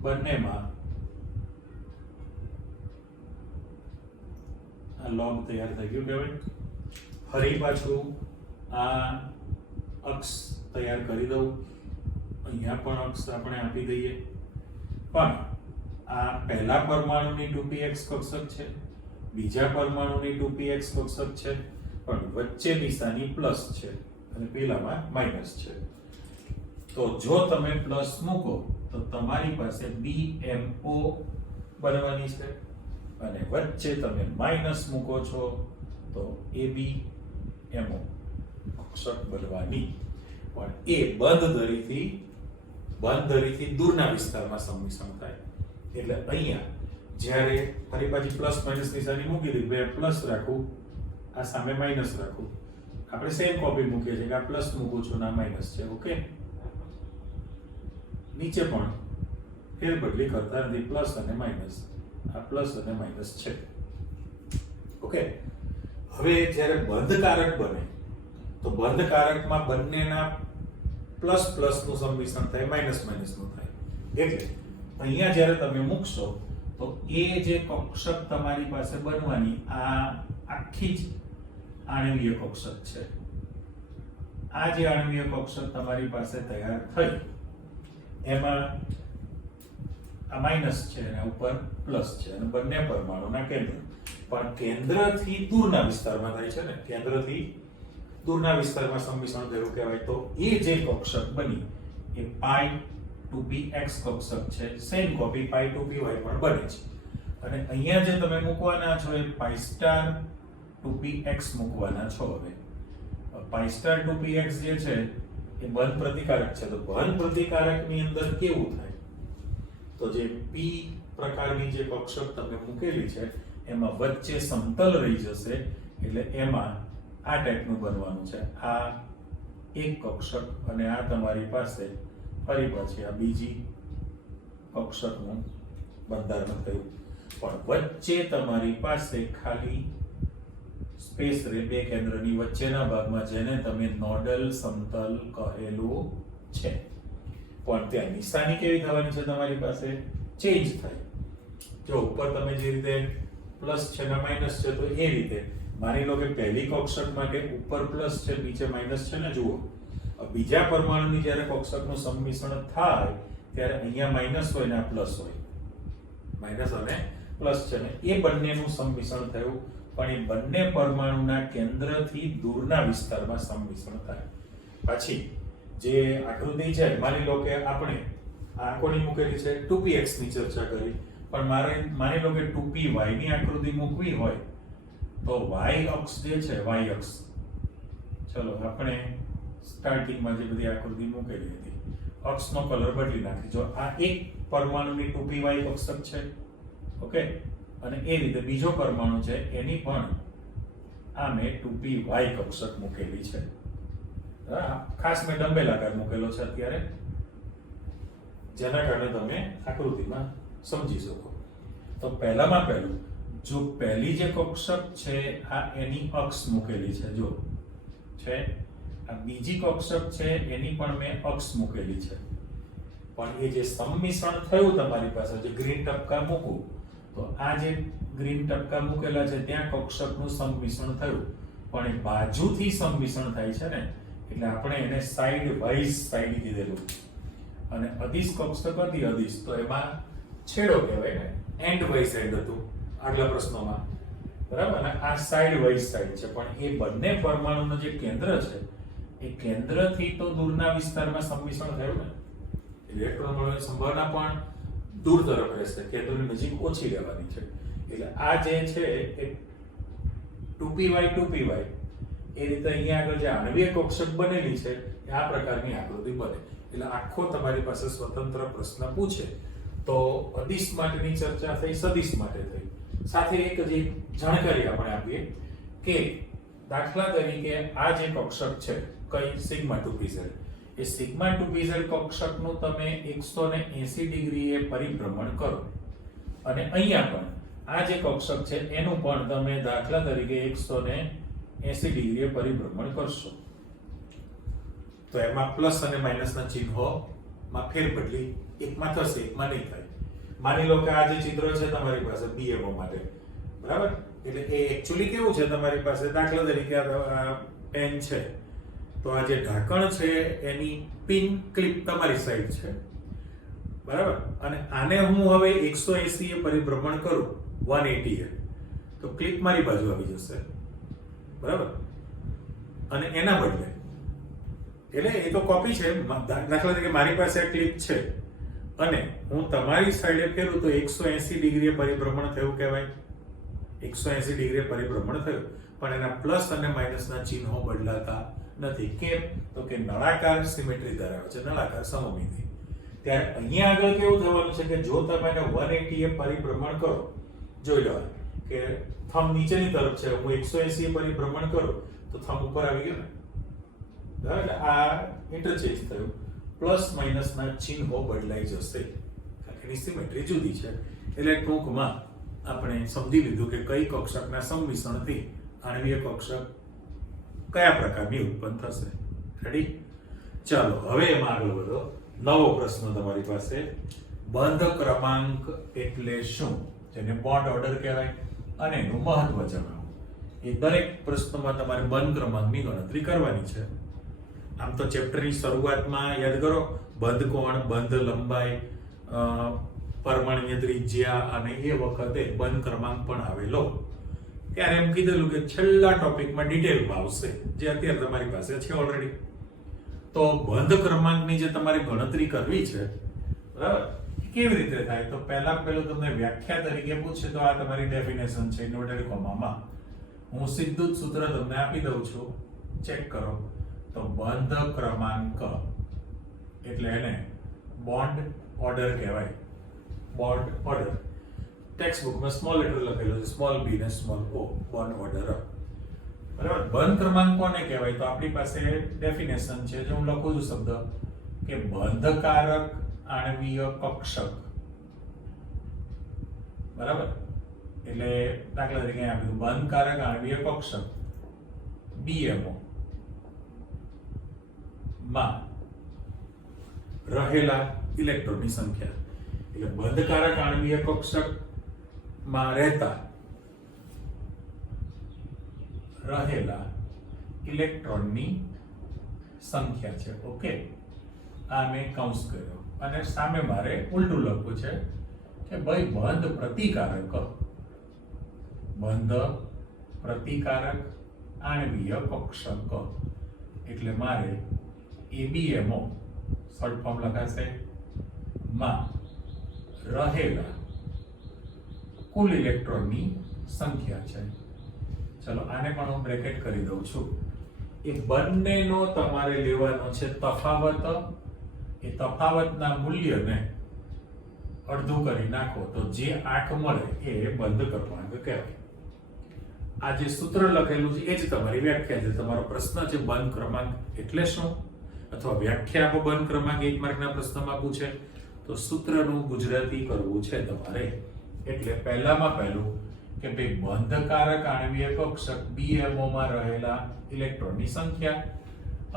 બંનેમાં આ લોબ તૈયાર થઈ ગયું કહેવાય. ફરી પાછું આ અક્ષ તૈયાર કરી દઉં, અહીંયા પણ અક્ષ આપણે આપી દઈએ. પણ આ પહેલા પરમાણુની 2px કક્ષક છે, બીજા પરમાણુની 2px કક્ષક છે, પણ વચ્ચે દિશાની પ્લસ છે અને પેલામાં માઇનસ છે. તો જો તમે પ્લસ મૂકો તો તમારી પાસે BMO બનવાની છે, અને વચ્ચે તમે માઇનસ મૂકો છો તો ABMO કક્ષક બનવાની. પણ એ બંધ ધરીથી દૂરના વિસ્તારમાં સંમિશ્રણ થાય. એટલે અહીંયા જ્યારે ફરી પાછી પ્લસ માઇનસ નિશાની મૂકી દીધી, બે પ્લસ રાખું, આ સામે માઇનસ રાખું, આપણે સેમ કોપી મૂકીએ છીએ કે આ પ્લસ મૂકું છું ના માઇનસ છે, ઓકે? નીચે પણ ફેરબદલી કરતા નથી, પ્લસ અને માઇનસ, આ પ્લસ અને માઇનસ છે, ઓકે? હવે જ્યારે બંધકારક બને તો બંધકારકમાં બંનેના પ્લસ પ્લસ નું સંમિશ્રણ થાય, માઇનસ માઇનસ નું થાય. એટલે અહીંયા જ્યારે તમે મૂકશો તો એ જે કક્ષક તમારી પાસે બનવાની, આ આખી જ આણ્વીય કક્ષક છે. આ જે આણ્વીય કક્ષક તમારી પાસે તૈયાર થઈ, એમાં આ માઇનસ છે અને ઉપર પ્લસ છે, અને બંને પરમાણુના કેન્દ્ર. પણ કેન્દ્રથી દૂરના વિસ્તારમાં થાય છે ને, કેન્દ્રથી દૂરના વિસ્તારમાં સંમિશ્રણ થયું કહેવાય. તો એ જે કક્ષક બની એ પાઈ 2px કક્ષક છે, સેમ કોપી પાઈ 2py પણ બને છે. અને અહીંયા જે તમે મૂકવાના છો એ પાઈ સ્ટાર 2px મૂકવાના છો. હવે પાઈ સ્ટાર 2px જે છે એ બંધ પ્રતિકારક છે. તો બંધ પ્રતિકારકની અંદર કેવું થાય, તો જે p પ્રકારની જે કક્ષક તમે મૂકેલી છે એમાં વચ્ચે સમતલ રહી જશે, એટલે એમાં આ ટાઈપનું બનવાનું છે. આ એક કક્ષક અને આ તમારી પાસે ફરી પછી આ બીજી કક્ષકનું બંધારણ થયું, પણ વચ્ચે તમારી પાસે ખાલી સ્પેસ રહે બે કેન્દ્રની વચ્ચેના ભાગમાં, જેને તમે નોડલ સમતલ કહેલું છે. પણ ત્યાં નિશાની કેવી થવાની છે તમારી પાસે? ચેન્જ થાય. જો ઉપર તમે જે રીતે પ્લસ છે ને માઇનસ છે, તો એ રીતે માની લો કે પહેલી કક્ષક માટે ઉપર પ્લસ છે, નીચે માઇનસ છે ને. જુઓ, બીજા પરમાણુની જ્યારે કક્ષકનું સંમિશ્રણ થાય ત્યારે અહીંયા માઇનસ હોય ને આ પ્લસ હોય, માઇનસ અને પ્લસ છે ને એ બંનેનું સંમિશ્રણ થયું, પણ એ બંને પરમાણુના કેન્દ્રથી દૂરના વિસ્તારમાં સંમિશ્રણ થાય. પછી જે આકૃતિ છે, માની લો કે આપણે આ કોની મૂકેલી છે 2px ની ચર્ચા કરી, પણ માની લો કે 2py ની આકૃતિ મૂકવી હોય તો y અક્ષ જે છે, y અક્ષ, ચલો આપણે સ્ટાર્ટિંગમાં જે બધી આકૃતિ મૂકેલી હતી અક્ષનો કલર બદલી નાખી. જો આ એક પરમાણુની 2py કક્ષક છે, ઓકે, અને એ રીતે બીજો પરમાણુ છે એની પણ આ મેં 2py કક્ષક મૂકેલી છે. ખાસ મેં ડંબેલ આકાર મૂકેલો છે અત્યારે, જેના કારણે તમે આકૃતિમાં સમજી શકો. તો પહેલામાં પહેલું, જો પહેલી જે કક્ષક છે આ એની અક્ષ મૂકેલી છે, જો છે આ બીજી કક્ષક છે એની પણ મેં અક્ષ મૂકેલી છે, પણ એ જે સંમિશ્રણ થયું તમારી પાસે, જે ગ્રીન ટપકા મૂકું, તો આ જે ગ્રીન ટપકા મૂકેલા છે ત્યાં કક્ષકનું સંમિશ્રણ થયું, પણ એ બાજુથી સંમિશ્રણ થાય છે ને, એટલે આપણે એને સાઈડ વાઇઝ સાઈડ કીધેલું. અને અદિશ કક્ષક હતી અદિશ, તો એમાં છેડો કહેવાય ને, એન્ડ વાઇઝ એન્ડ હતું આગલા પ્રશ્નોમાં, બરાબર. અને આ સાઈડ વાઇઝ સાઈડ છે, પણ એ બંને પરમાણુનું જે કેન્દ્ર છે એ કેન્દ્રથી તો દૂરના વિસ્તારમાં સંમિશ્રણ થયું ને, ઇલેક્ટ્રોન મળવાની સંભાવના પણ દૂર તરફ રહેશે, કેન્દ્રની નજીક ઓછી રહેવાની છે. એટલે આ જે છે એ 2py એ રીતે અહીંયા આગળ જે આણ્વીય કક્ષક બનેલી છે એ આ પ્રકારની આકૃતિ બને. એટલે આખો તમારી પાસે સ્વતંત્ર પ્રશ્ન પૂછે તો અદિશ માટેની ચર્ચા થઈ, સદિશ માટે થઈ. સાથે એક જે જાણકારી આપણે આપીએ કે દાખલા તરીકે આ જે કક્ષક છે કઈ સિગ્મા 2pz, એ સિગ્મા 2pz કક્ષકનું તમે 180 ડિગ્રીએ પરિભ્રમણ કરો, અને અહીંયા પણ આ જે કક્ષક છે એનું પણ તમે દાખલા તરીકે 180 ડિગ્રીએ પરિભ્રમણ કરશો, તો એમાં પ્લસ અને માઇનસના ચિહ્નોમાં ફેરબદલી એકમાં થશે, એકમાં નહીં થાય. માની લો કે આ જે ચિત્ર છે તમારી પાસે BMO માટે, બરાબર, એટલે એ એક્ચ્યુઅલી કેવું છે તમારી પાસે, દાખલા તરીકે આ પેન છે, તો આ જે ઢાંકણ છે એની પિન ક્લિપ તમારી સાઈડ છે, બરાબર, અને આને હું હવે 180 એ પરિભ્રમણ કરું 180 તો ક્લિપ મારી બાજુ આવી જશે, બરાબર. અને એના બદલે એટલે એ તો કોપી છે, દાખલા તરીકે મારી પાસે આ ક્લિપ છે અને હું તમારી સાઈડે ફેરું તો 180 ડિગ્રીએ પરિભ્રમણ થયું કહેવાય, 180 ડિગ્રીએ પરિભ્રમણ થયું, પણ એના પ્લસ અને માઇનસના ચિહ્નો બદલાતા નથી. કેમ? તો કે નળાકાર સિમેટ્રી ધરાવે છે, નળાકાર સમમિતિ. ત્યારે અહીંયા આગળ કેવું થવાનું છે કે જો તમે 180 એ પરિભ્રમણ કરો, જોઈ લો કે થંબ નીચેની તરફ છે, હું 180 એ પરિભ્રમણ કરું તો થંબ ઉપર આવી ગયો ને, બરાબર. આ ઇન્ટરચેન્જ થયું, પ્લસ માઇનસના ચિહ્નો બદલાઈ જશે, એની સિમેટ્રી જુદી છે. એટલે ટૂંકમાં આપણે સમજી લીધું કે કઈ કક્ષકના સંમિશ્રણથી આણ્વીય કક્ષક કયા પ્રકારની ઉત્પન્ન થશે. રેડી? ચાલો હવે એમાં આગળ વધો. નવો પ્રશ્ન તમારી પાસે, બંધ ક્રમાંક એટલે શું, જેને બોન્ડ ઓર્ડર કહેવાય, અને એનું મહત્વ જણાવો. એ દરેક પ્રશ્નમાં તમારે બંધ ક્રમાંકની ગણતરી કરવાની છે. આમ તો ચેપ્ટરની શરૂઆતમાં યાદ કરો, બંધ કોણ, બંધ લંબાઈ, પરમાણ્વીય ત્રિજ્યા અને એ વખતે બંધ ક્રમાંક પણ આવેલો. ત્યારે એમ કીધેલું કે છેલ્લા ટોપિકમાં ડિટેલમાં આવશે, જે અત્યારે તમારી પાસે છે ઓલરેડી. તો બંધ ક્રમાંકની જે તમારે ગણતરી કરવી છે બરાબર? કેવી રીતે થાય? તો પહેલું તમને વ્યાખ્યા તરીકે પૂછે તો આ તમારી ડેફિનેશન છે ઇન્વર્ટેડ કોમામાં. હું સીધું જ સૂત્ર તમને આપી દઉં છું, ચેક કરો. તો બંધ ક્રમાંક એટલે એને બોન્ડ ઓર્ડર કહેવાય. બોન્ડ ઓર્ડર ટેક્સ્ટ બુકમાં સ્મોલ લેટર લખેલું છે, સ્મોલ બી ને સ્મોલ ઓ, બોન્ડ ઓર્ડર. બરાબર? બંધ ક્રમાંક કોને કહેવાય? તો આપણી પાસે ડેફિનેશન છે, જો હું લખું છું શબ્દ કે બંધકારક આણ્વીય કક્ષક. બરાબર? એટલે દાખલા તરીકે આપ્યું બંધકારક આણ્વીય કક્ષક BMO માં રહેલા ઇલેક્ટ્રોનની સંખ્યા. એટલે બંધકારક આણ્વીય કક્ષક માં રહેલા ઇલેક્ટ્રોનની સંખ્યા છે. ઓકે, આ મેં કૌંસ કર્યો અને સામે મારે ઉલટું લખવું છે કે ભાઈ બંધ પ્રતિકારક આણ્વીય કક્ષક એટલે મારે ABMO શોર્ટ ફોર્મ લખાશે માં રહેલા કુલ ઇલેક્ટ્રોનની સંખ્યા છે. ચલો આને પણ હું બ્રેકેટ કરી દઉં છું. એ બંનેનો તમારે લેવાનો છે તફાવત. એ તફાવતના મૂલ્યને અડધું કરી નાખો તો જે આંક મળે એ બંધ ક્રમાંક કહેવાય. આ જે સૂત્ર લખેલું છે એ જ તમારી વ્યાખ્યા છે. તમારો પ્રશ્ન છે બંધ ક્રમાંક એટલે શું, અથવા વ્યાખ્યા આપો બંધ ક્રમાંક 1 માર્કના પ્રશ્નમાં પૂછે તો સૂત્રનું ગુજરાતી કરવું છે તમારે. એટલે પહેલું કે ભાઈ બંધકારક આણ્વીય કક્ષક BMO માં રહેલા ઇલેક્ટ્રોનની સંખ્યા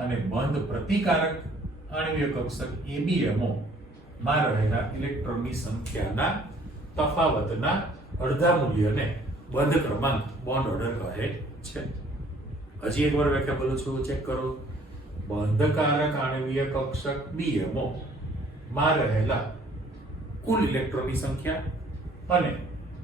અને બંધ પ્રતિકારક આણ્વીય કક્ષક ABMO માં રહેલા ઇલેક્ટ્રોનની સંખ્યાના તફાવતના અડધા મૂલ્યને બંધ ક્રમાંક બોન્ડ ઓર્ડર કહે છે. હજી એકવાર વ્યાખ્યા બોલું છું, ચેક કરો. બંધકારક આણ્વીય કક્ષક BMO માં રહેલા કુલ ઇલેક્ટ્રોનની સંખ્યા અને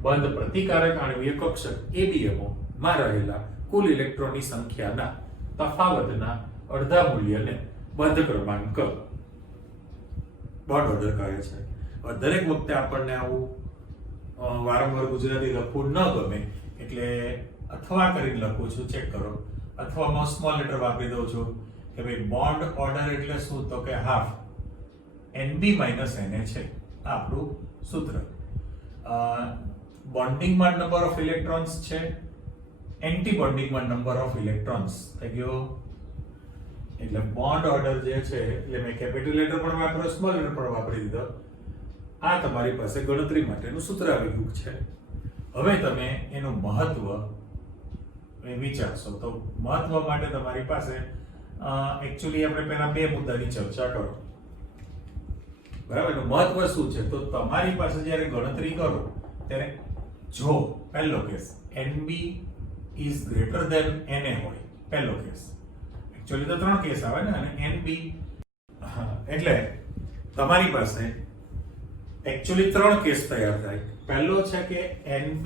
બંધ પ્રતિકારક આણ્વીય કક્ષક ABMO માં રહેલા કુલ ઇલેક્ટ્રોનની સંખ્યાના તફાવતના અડધા મૂલ્યને બંધ ક્રમાંક બોન્ડ ઓર્ડર કહે છે. દરેક વખતે આપણને આવું વારંવાર ગુજરાતી લખવું ન ગમે એટલે અથવા કરીને લખું છું, ચેક કરો. અથવામાં સ્મોલ લેટર વાપરી દઉં છું કે ભાઈ બોન્ડ ઓર્ડર એટલે શું? તો કે હાફ NB - NA છે આપણું સૂત્ર. બોન્ડિંગમાં નંબર ઓફ ઇલેક્ટ્રોન્સ છે, એન્ટી બોન્ડિંગમાં નંબર ઓફ ઇલેક્ટ્રોન્સ થઈ ગયો. એટલે બોન્ડ ઓર્ડર જે છે એટલે મેં કેપિટલ લેટર પણ વાપર્યો, સ્મોલ લેટર પણ વાપરી દીધો. આ તમારી પાસે ગણતરી માટેનું સૂત્ર આવી ગયું છે. હવે તમે એનું મહત્વ વિચારશો તો મહત્વ માટે તમારી પાસે એકચ્યુઅલી આપણે પહેલા બે મુદ્દાની ચર્ચા કરો. બરાબર? મહત્વ શું છે? તો તમારી પાસે જ્યારે ગણતરી કરો ત્યારે જો પહેલો case NB is greater than NA હોય, પહેલો કેસ. એકચ્યુઅલી તો 3 કેસ આવે ને, અને NB એટલે તમારી પાસે એકચ્યુઅલી 3 કેસ તૈયાર થાય. પહેલો છે કે NB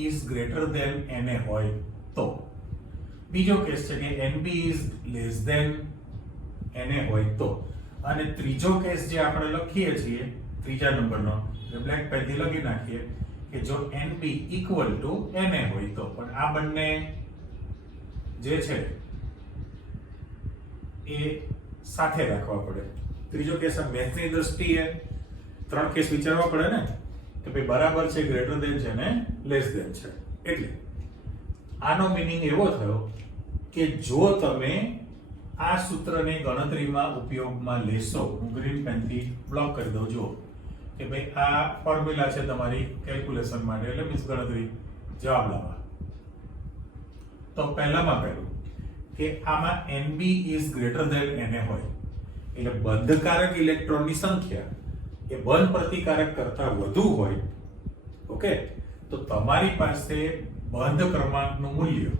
is greater than NA હોય તો. બીજો કેસ છે કે NB is less than NA હોય તો. અને ત્રીજો કેસ જે આપણે લખીએ છીએ ત્રીજા નંબરનો બ્લેક પેનથી લખી નાખીએ કે જો NB equal to NA હોય તો. પણ આ બંને જે છે એ સાથે રાખવા પડે. ત્રીજો કેસ આ મેથની દ્રષ્ટિએ 3 કેસ વિચારવા પડે ને કે ભાઈ બરાબર છે, ગ્રેટર ધેન છે ને લેસ ધેન છે. એટલે આનો મીનિંગ એવો થયો કે જો તમે આ સૂત્રને ગણતરીમાં ઉપયોગમાં લેશો, હું ગ્રીન પેનથી બ્લોક કરી દઉં, જો કે ભાઈ આ ફોર્મ્યુલા છે તમારી કેલ્ક્યુલેશન માટે, એટલે મીન્સ ગણતરી જવાબ લાવવા. તો પહેલું કે આમાં NB is greater than NA હોય એટલે બંધકારક ઇલેક્ટ્રોનની સંખ્યા એ બંધ પ્રતિકારક કરતા વધુ હોય. ઓકે, તો તમારી પાસે બંધ ક્રમાંકનું મૂલ્ય,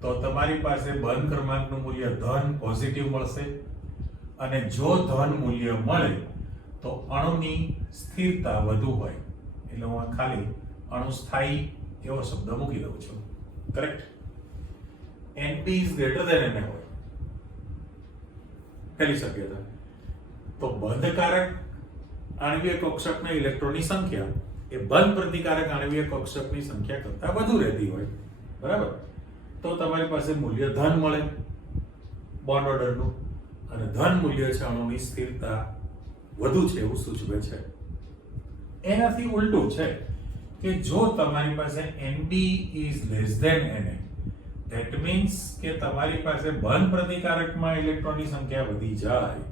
તો તમારી પાસે બંધ ક્રમાંકનું મૂલ્ય ધન પોઝિટિવ મળશે. અને જો ધન મૂલ્ય મળે તો અણુની સ્થિરતા વધુ હોય. એટલે હું ખાલી અણુ સ્થાયી એવો શબ્દ મૂકી દઉં છું. Correct? NB is greater than NA હોય પહેલી શક્યતા. તો બંધકારક આણ્વીય કક્ષકના ઇલેક્ટ્રોનની સંખ્યા એ બંધ પ્રતિકારક આણ્વીય કક્ષકની સંખ્યા કરતાં વધુ રહેતી હોય, બરાબર, તો તમારી પાસે મૂલ્ય ધન મળે બોન્ડ ઓર્ડરનું, અને ધન મૂલ્ય છે અણુની સ્થિરતા વધુ છે એવું સૂચવે છે. એનાથી ઉલટું છે કે જો તમારી પાસે NB is less than Na, that means કે તમારી પાસે બંધ પ્રતિકારકમાં ઇલેક્ટ્રોનની સંખ્યા વધી જાય.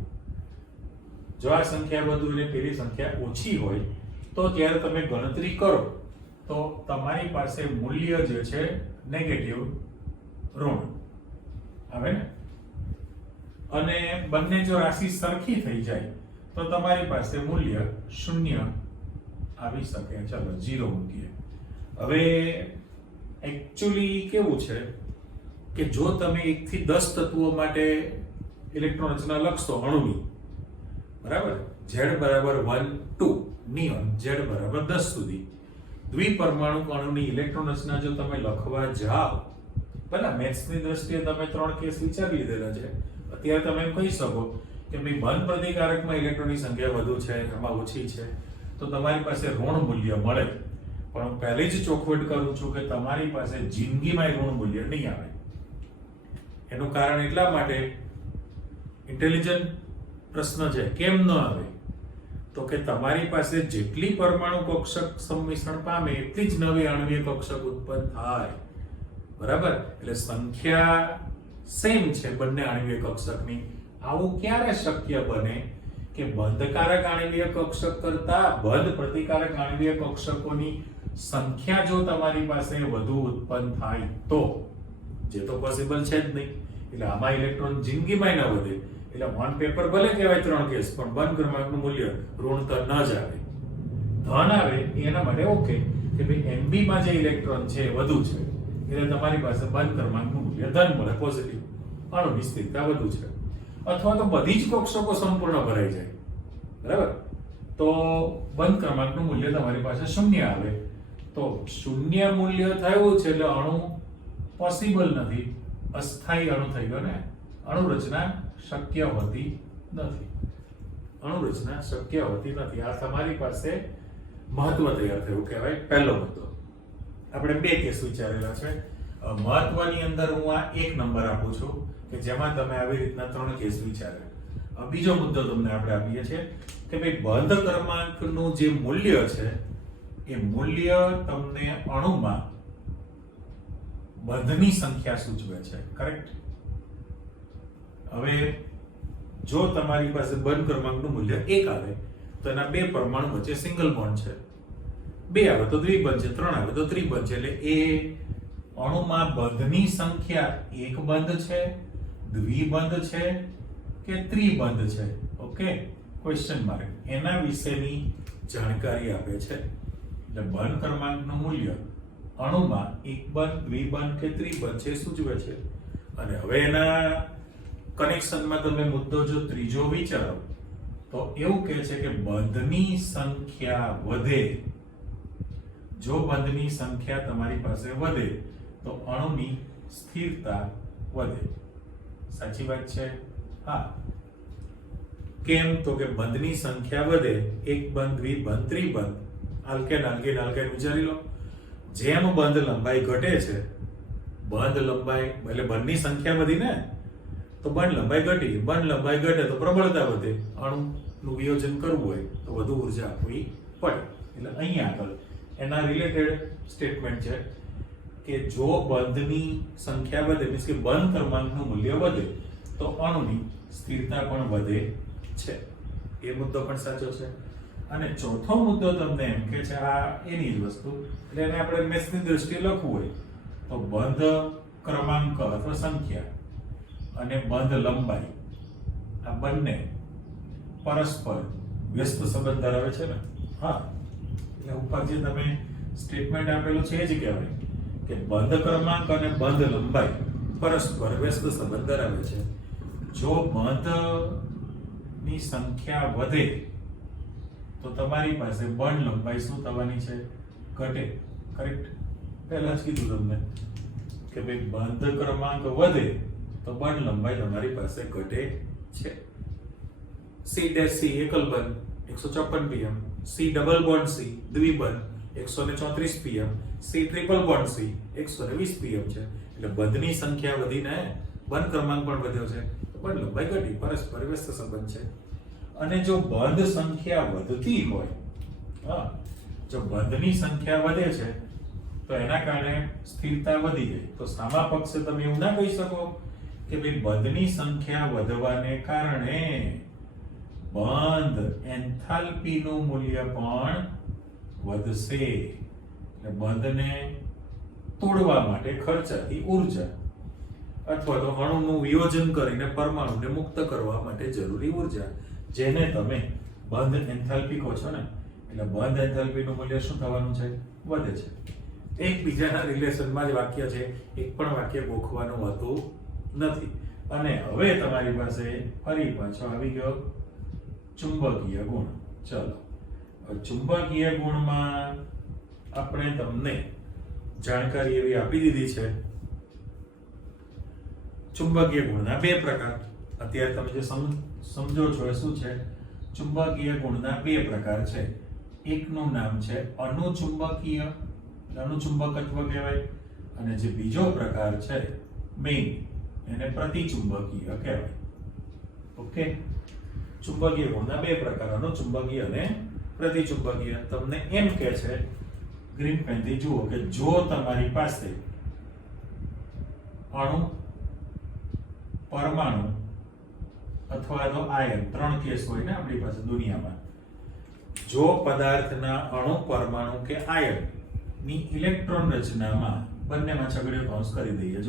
જો આ સંખ્યા વધુ અને પેલી સંખ્યા ઓછી હોય તો ત્યારે તમે ગણતરી કરો તો તમારી પાસે મૂલ્ય જે છે નેગેટિવ ઋણ આવે ને, અને બંને જો રાશિ સરખી થઈ જાય તો તમારી પાસે મૂલ્ય શૂન્ય આવી શકે. ચાલો 0 મૂકીએ. હવે એકચ્યુઅલી કેવું છે કે જો તમે 1 થી 10 તત્વો માટે ઇલેક્ટ્રોન રચના લખશો અણુની, બરાબર, Z બરાબર 1 2 નિયોન Z બરાબર 10 સુધી દ્વિપરમાણુ અણુની ઇલેક્ટ્રોન રચના જો તમે લખવા જાઓ, પહેલા મેથ્સની દ્રષ્ટિએ તમે 3 કેસ વિચારી લીધેલા છે. અત્યારે તમે એમ કહી શકો કે ભાઈ બંધ પ્રતિકારકમાં ઇલેક્ટ્રોનની સંખ્યા વધુ છે, એમાં ઓછી છે, તો તમારી પાસે ઋણ મૂલ્ય મળે. પણ હું પહેલી જ ચોખવટ કરું છું કે તમારી પાસે જિંદગીમાં ઋણ મૂલ્ય નહીં આવે. એનું કારણ એટલા માટે ઇન્ટેલિજન્ટ પ્રશ્ન છે, કેમ ન આવે, તો કે તમારી પાસે જેટલી પરમાણુ કક્ષક સંમિશ્રણ પામે એટલી જ નવી આણ્વીય કક્ષક ઉત્પન્ન થાય, બરાબર. એટલે સંખ્યા સેમ છે બંને આણ્વીય કક્ષકની. આવું ક્યારે શક્ય બને કે બંધકારક આણ્વીય કક્ષક કરતા બંધ પ્રતિકારક આણ્વીય કક્ષકોની સંખ્યા જો તમારી પાસે વધુ ઉત્પન્ન થાય તો, જે તો પોસિબલ છે જ નહીં. એટલે આમાં ઇલેક્ટ્રોન જિંદગીમાં ન વધે. એટલે ઓન પેપર ભલે કહેવાય 3 કેસ, પણ બંધ ક્રમાંકનું મૂલ્ય ઋણ તો ન જ આવે, ધન આવે. એના માટે ઓકે કે ભાઈ NB માં જે ઇલેક્ટ્રોન છે વધુ છે, એટલે તમારી પાસે બંધ ક્રમાંકનું મૂલ્ય ધન મળે, પોઝિટિવ, અણુની સ્થિરતા વધુ છે. અથવા તો બધી જ કક્ષકો સંપૂર્ણ ભરાઈ જાય, બરાબર, તો બંધ ક્રમાંકનું મૂલ્ય તમારી પાસે શૂન્ય આવે. તો શૂન્ય મૂલ્ય થયું છે એટલે અણુ પોસિબલ નથી, અસ્થાયી અણુ થઈ ગયો ને, અણુ રચના શક્ય હોતી નથી. અણુ રચના શક્ય હોતી નથી. આ તમારી પાસે મહત્વ તૈયાર થયું કહેવાય, પહેલો મુદ્દો. આપણે 2 કેસ વિચારેલા છે. મહત્વની અંદર હું આ 1 નંબર આપું છું કે જેમાં તમે આવી રીતના 3 કેસ વિચારે. બીજો મુદ્દો તમને આપણે આપીએ છીએ કે ભાઈ બંધ ક્રમાંકનું જે મૂલ્ય છે એ મૂલ્ય તમને અણુમાં બંધની સંખ્યા સૂચવે છે, કરેક્ટ. હવે જો તમારી પાસે બંધ ક્રમાંકનું મૂલ્ય 1 આવે તો એના 2 પરમાણુ વચ્ચે સિંગલ બોન્ડ છે, 2 આવે તો દ્વિબંધ છે, 3 આવે તો ત્રિબંધ છે. એટલે એ અણુમાં બંધની સંખ્યા એક બંધ છે, દ્વિબંધ છે કે ત્રિબંધ છે, ઓકે, ક્વેશ્ચન માર્ક. એના વિશેની જાણકારી આપે છે. એટલે બંધ ક્રમાંકનું મૂલ્ય અણુમાં એક બંધ, દ્વિબંધ કે ત્રિબંધ છે સૂચવે છે. અને હવે એના કનેક્શનમાં તમે મુદ્દો જો ત્રીજો વિચારો તો એવું કહે છે કે બંધની સંખ્યા વધે. જો બંધની સંખ્યા તમારી પાસે વધે તો અણુની સ્થિરતા વધે. સાચી વાત છે? હા. કેમ? તો કે બંધની સંખ્યા વધે, એક બંધ, દ્વિબંધ, ત્રિબંધ, આલ્કેન આલ્કેન આલ્કેન વિચારી લો. જેમ બંધ લંબાઈ ઘટે છે, બંધ લંબાઈ એટલે બંધની સંખ્યા વધી ને, તો બંધ લંબાઈ ઘટી, બંધ લંબાઈ ઘટે તો પ્રબળતા વધે. અણુનું વિયોજન કરવું હોય તો વધુ ઉર્જા આપવી પડે. એટલે અહીંયા આગળ એના રિલેટેડ સ્ટેટમેન્ટ છે કે જો બંધની સંખ્યા વધે, મીન્સ કે બંધ ક્રમાંકનું મૂલ્ય વધે તો અણુની સ્થિરતા પણ વધે છે. એ મુદ્દો પણ સાચો છે. અને ચોથો મુદ્દો તમને એમ કે છે આ એની જ વસ્તુ, એટલે એને આપણે મેથ્સની દ્રષ્ટિએ લખવું હોય તો બંધ ક્રમાંક અથવા સંખ્યા અને બંધ લંબાઈ આ બંને પરસ્પર વ્યસ્ત સંબંધ ધરાવે છે ને. હા, એટલે ઉપર જે તમે સ્ટેટમેન્ટ આપેલું છે એ જ કહેવાય કે બંધ ક્રમાંક અને બંધ લંબાઈ પરસ્પર વ્યસ્ત સંબંધ ધરાવે છે. જો બંધની સંખ્યા વધે તો તમારી પાસે બંધ લંબાઈ શું થવાની છે? ઘટે. કરેક્ટ? પહેલા જ કીધું તમને કે ભાઈ બંધ ક્રમાંક વધે તો બંધ લંબાઈ તમારી પાસે ઘટે છે. C' એકલ બંધ 154 pm, C double bond C દ્વિબંધ 134 pm, C triple bond C 120 pm છે. એટલે બંધની સંખ્યા વધીને બંધ ક્રમાંક પણ વધ્યો છે, પણ લંબાઈ ઘટી, પરસ્પર વ્યસ્ત સંબંધ છે. અને જો બંધ સંખ્યા વધતી હોય, હા, જો બંધની સંખ્યા વધે છે તો એના કારણે સ્થિરતા વધી ગઈ. તો સામા પક્ષે તમે એવું ના કહી શકો કે ભાઈ બંધની સંખ્યા વધવાને કારણે બંધ એન્થાલ્પીનું મૂલ્ય પણ વધશે. એટલે બંધને તોડવા માટે ખર્ચાતી ઉર્જા અથવા તો અણુનું વિયોજન કરીને પરમાણુને મુક્ત કરવા માટે જરૂરી ઉર્જા, જેને તમે બંધ એન્થાલ્પી કહો છો ને, એટલે બંધ એન્થાલ્પીનું મૂલ્ય શું થવાનું છે? વધે છે. એકબીજાના રિલેશનમાં જ વાક્ય છે, એક પણ વાક્ય ગોખવાનું હોતું નથી. અને હવે તમારી પાસે ફરી પાછો આવી ગયો ચુંબકીય ગુણ. ચલો, ચુંબકીય ગુણમાં આપણે તમને જાણકારી એવી આપી દીધી છે. ચુંબકીય ગુણના બે પ્રકાર. અત્યારે તમે જે સમજો છો એ શું છે? ચુંબકીય ગુણના બે પ્રકાર છે. એકનું નામ છે અનુચુંબકીય, અનુચુંબકત્વ કહેવાય, અને જે બીજો પ્રકાર છે મેઇન, એને પ્રતિચુંબકીય કહેવાય. ઓકે, ચુંબકીય ગુણના બે પ્રકાર, અનુચુંબકીય અને પ્રતિચુંબકીય. તમને એમ કહે છે ગ્રીન પેનથી જુઓ કે જો તમારી પાસે અણુ, પરમાણુ અથવા તો આયન, ત્રણ કેસ હોય ને આપણી પાસે દુનિયામાં. જો પદાર્થના અણુ, પરમાણુ કે આયન ની ઇલેક્ટ્રોન રચનામાં બંનેમાં છગડીયો કૌંસ કરી દઈએ.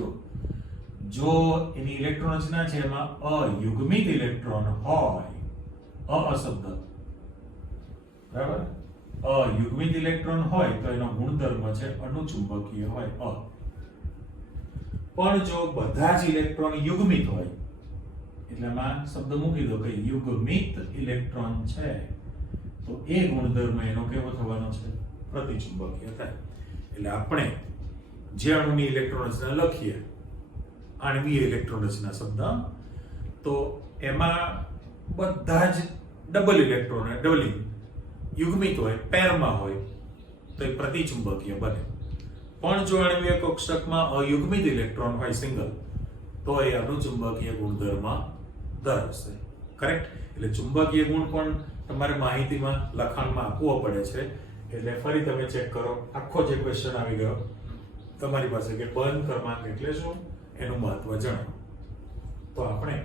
જો એની ઇલેક્ટ્રોન રચના છે એમાં અયુગ્મિત ઇલેક્ટ્રોન હોય, અ શબ્દ, બરાબર, અયુગ્મિત ઇલેક્ટ્રોન હોય તો એનો ગુણધર્મ છે અનુચુંબકીય હોય, અ. પણ જો બધા જ ઇલેક્ટ્રોન યુગ્મિત હોય, એટલે આમાં શબ્દ મૂકી દો કે યુગ્મિત ઇલેક્ટ્રોન છે, તો એ ગુણધર્મ એનો કેવો થવાનો છે? પ્રતિચુંબકીય થાય. એટલે આપણે જે અણુની ઇલેક્ટ્રોન રચના લખીએ, આણ્વીય ઇલેક્ટ્રોન રચના શબ્દ, તો એમાં બધા જ ડબલ ઇલેક્ટ્રોન, ડબલિંગ યુગ્મિત હોય, પેરમાં હોય, તો એ પ્રતિચુંબકીય બને. પણ જો આણ્વીય કક્ષકમાં અયુગ્મિત ઇલેક્ટ્રોન હોય, સિંગલ, તો એ અનુચુંબકીય ગુણધર્મ ધરાવશે. કરેક્ટ? એટલે ચુંબકીય ગુણ પણ તમારે માહિતીમાં, લખાણમાં આપવો પડે છે. એટલે ફરી તમે ચેક કરો, આખો જે ક્વેશ્ચન આવી ગયો તમારી પાસે કે બંધ ક્રમાંક એટલે શું, એનું મહત્વ જણાવો. તો આપણે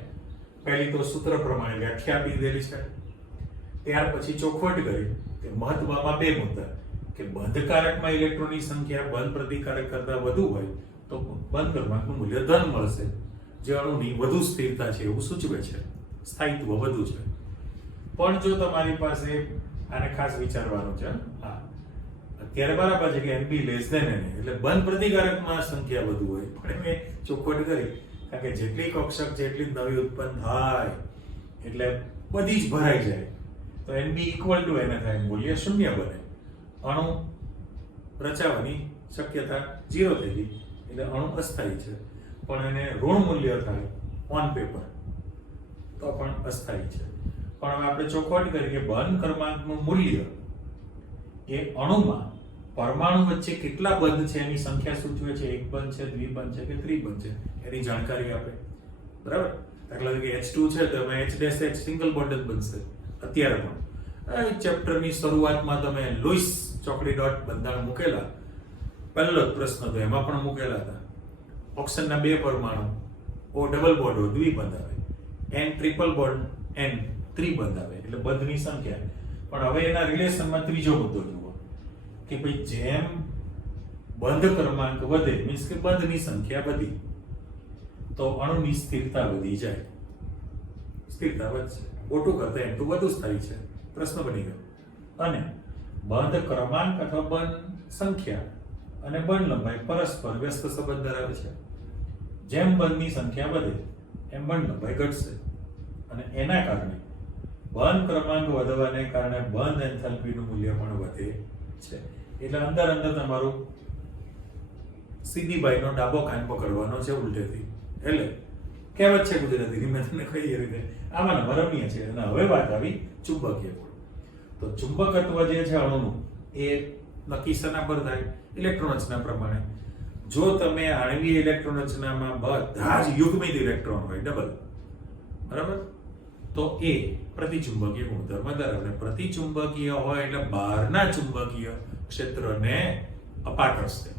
પહેલી તો સૂત્ર પ્રમાણે વ્યાખ્યા આપી દીધેલી છે. ત્યાર પછી ચોખવટ કરી કે મહત્વમાં બે મુદ્દા, કે બંધકારકમાં ઇલેક્ટ્રોનની સંખ્યા બંધ પ્રતિકારક કરતા વધુ હોય તો બંધ ક્રમાંકનું મૂલ્ય ધન મળશે, જે અણુની વધુ સ્થિરતા છે એવું સૂચવે છે, સ્થાયિત્વ વધુ છે. પણ જો તમારી પાસે, આને ખાસ વિચારવાનું છે, હા, અત્યારે બરાબર છે કે NB લેસ ધેન NA, એટલે બંધ પ્રતિકારકમાં સંખ્યા વધુ હોય, પણ મેં ચોખવટ કરી કારણ કે જેટલી કક્ષક જેટલી નવી ઉત્પન્ન થાય એટલે બધી જ ભરાઈ જાય, તો NB ઇક્વલ ટુ NA થાય, મૂલ્ય શૂન્ય બને, અણુ રચાવાની શક્યતા 0 થઈ ગઈ, એટલે અણુ અસ્થાયી છે. પણ એને ઋણ મૂલ્ય થાય ઓન પેપર તો પણ અસ્થાયી છે. પણ હવે આપણે ચોખવટ કરી કે બંધ ક્રમાંકનું મૂલ્ય એ અણુમાં પરમાણુ વચ્ચે કેટલા બંધ છે એની સંખ્યા સૂચવે છે, એક બંધ છે, દ્વિબંધ છે કે ત્રિબંધ છે, એની જાણકારી આપે. બરાબર? દાખલા તરીકે H2 છે તો H' સિંગલ બોન્ડ જ બનશે. અત્યારે પણ ચેપ્ટરની શરૂઆતમાં તમે લુઈસ ચોકડી ડોટ બંધારણ મૂકેલા, પહેલો જ પ્રશ્ન તો એમાં પણ મૂકેલા હતા. ઓક્સિજનના બે પરમાણુ, O ડબલ બોન્ડ હોય, દ્વિબંધ આવે, N ટ્રિપલ બોન્ડ, N ત્રિબંધ આવે, એટલે બંધની સંખ્યા. પણ હવે એના રિલેશનમાં ત્રીજો મુદ્દો જુઓ કે ભાઈ જેમ બંધ ક્રમાંક વધે, મીન્સ કે બંધની સંખ્યા વધી, તો અણુની સ્થિરતા વધી જાય, સ્થિરતા વધશે, O2 કરતા N2 વધુ સ્થાયી છે, પ્રશ્ન બની ગયો. અને બંધ ક્રમાંક અથવા બંધ સંખ્યા અને બંધ લંબાઈ પરસ્પર વ્યસ્ત સંબંધ ધરાવે છે. જેમ બંધની સંખ્યા વધે એમ બંધ લંબાઈ ઘટશે, અને એના કારણે બંધ ક્રમાંક વધવાને કારણે બંધ એન્થાલ્પીનું મૂલ્ય પણ વધે છે. એટલે અંદર અંદર તમારું સીધી બાઈનો ડાબો કાન પકડવાનો છે ઉલટેથી. એટલે કહેવત છે ગુજરાતીની, મેં તમને કહી એ રીતે, આમાં રમણીય છે. અને હવે વાત આવી ચુંબકીય ગુણ. તો ચુંબકત્વ જે છે અણુનું એ નક્કી શેના પર થાય? ઇલેક્ટ્રોન રચના પ્રમાણે. જો તમે આણ્વીય ઇલેક્ટ્રોન રચનામાં બધા જ યુગ્મિત ઇલેક્ટ્રોન હોય ડબલ, બરાબર, તો એ પ્રતિચુંબકીય ગુણધર્મ ધરાવે. પ્રતિચુંબકીય હોય એટલે બહારના ચુંબકીય ક્ષેત્રને અપાકર્ષે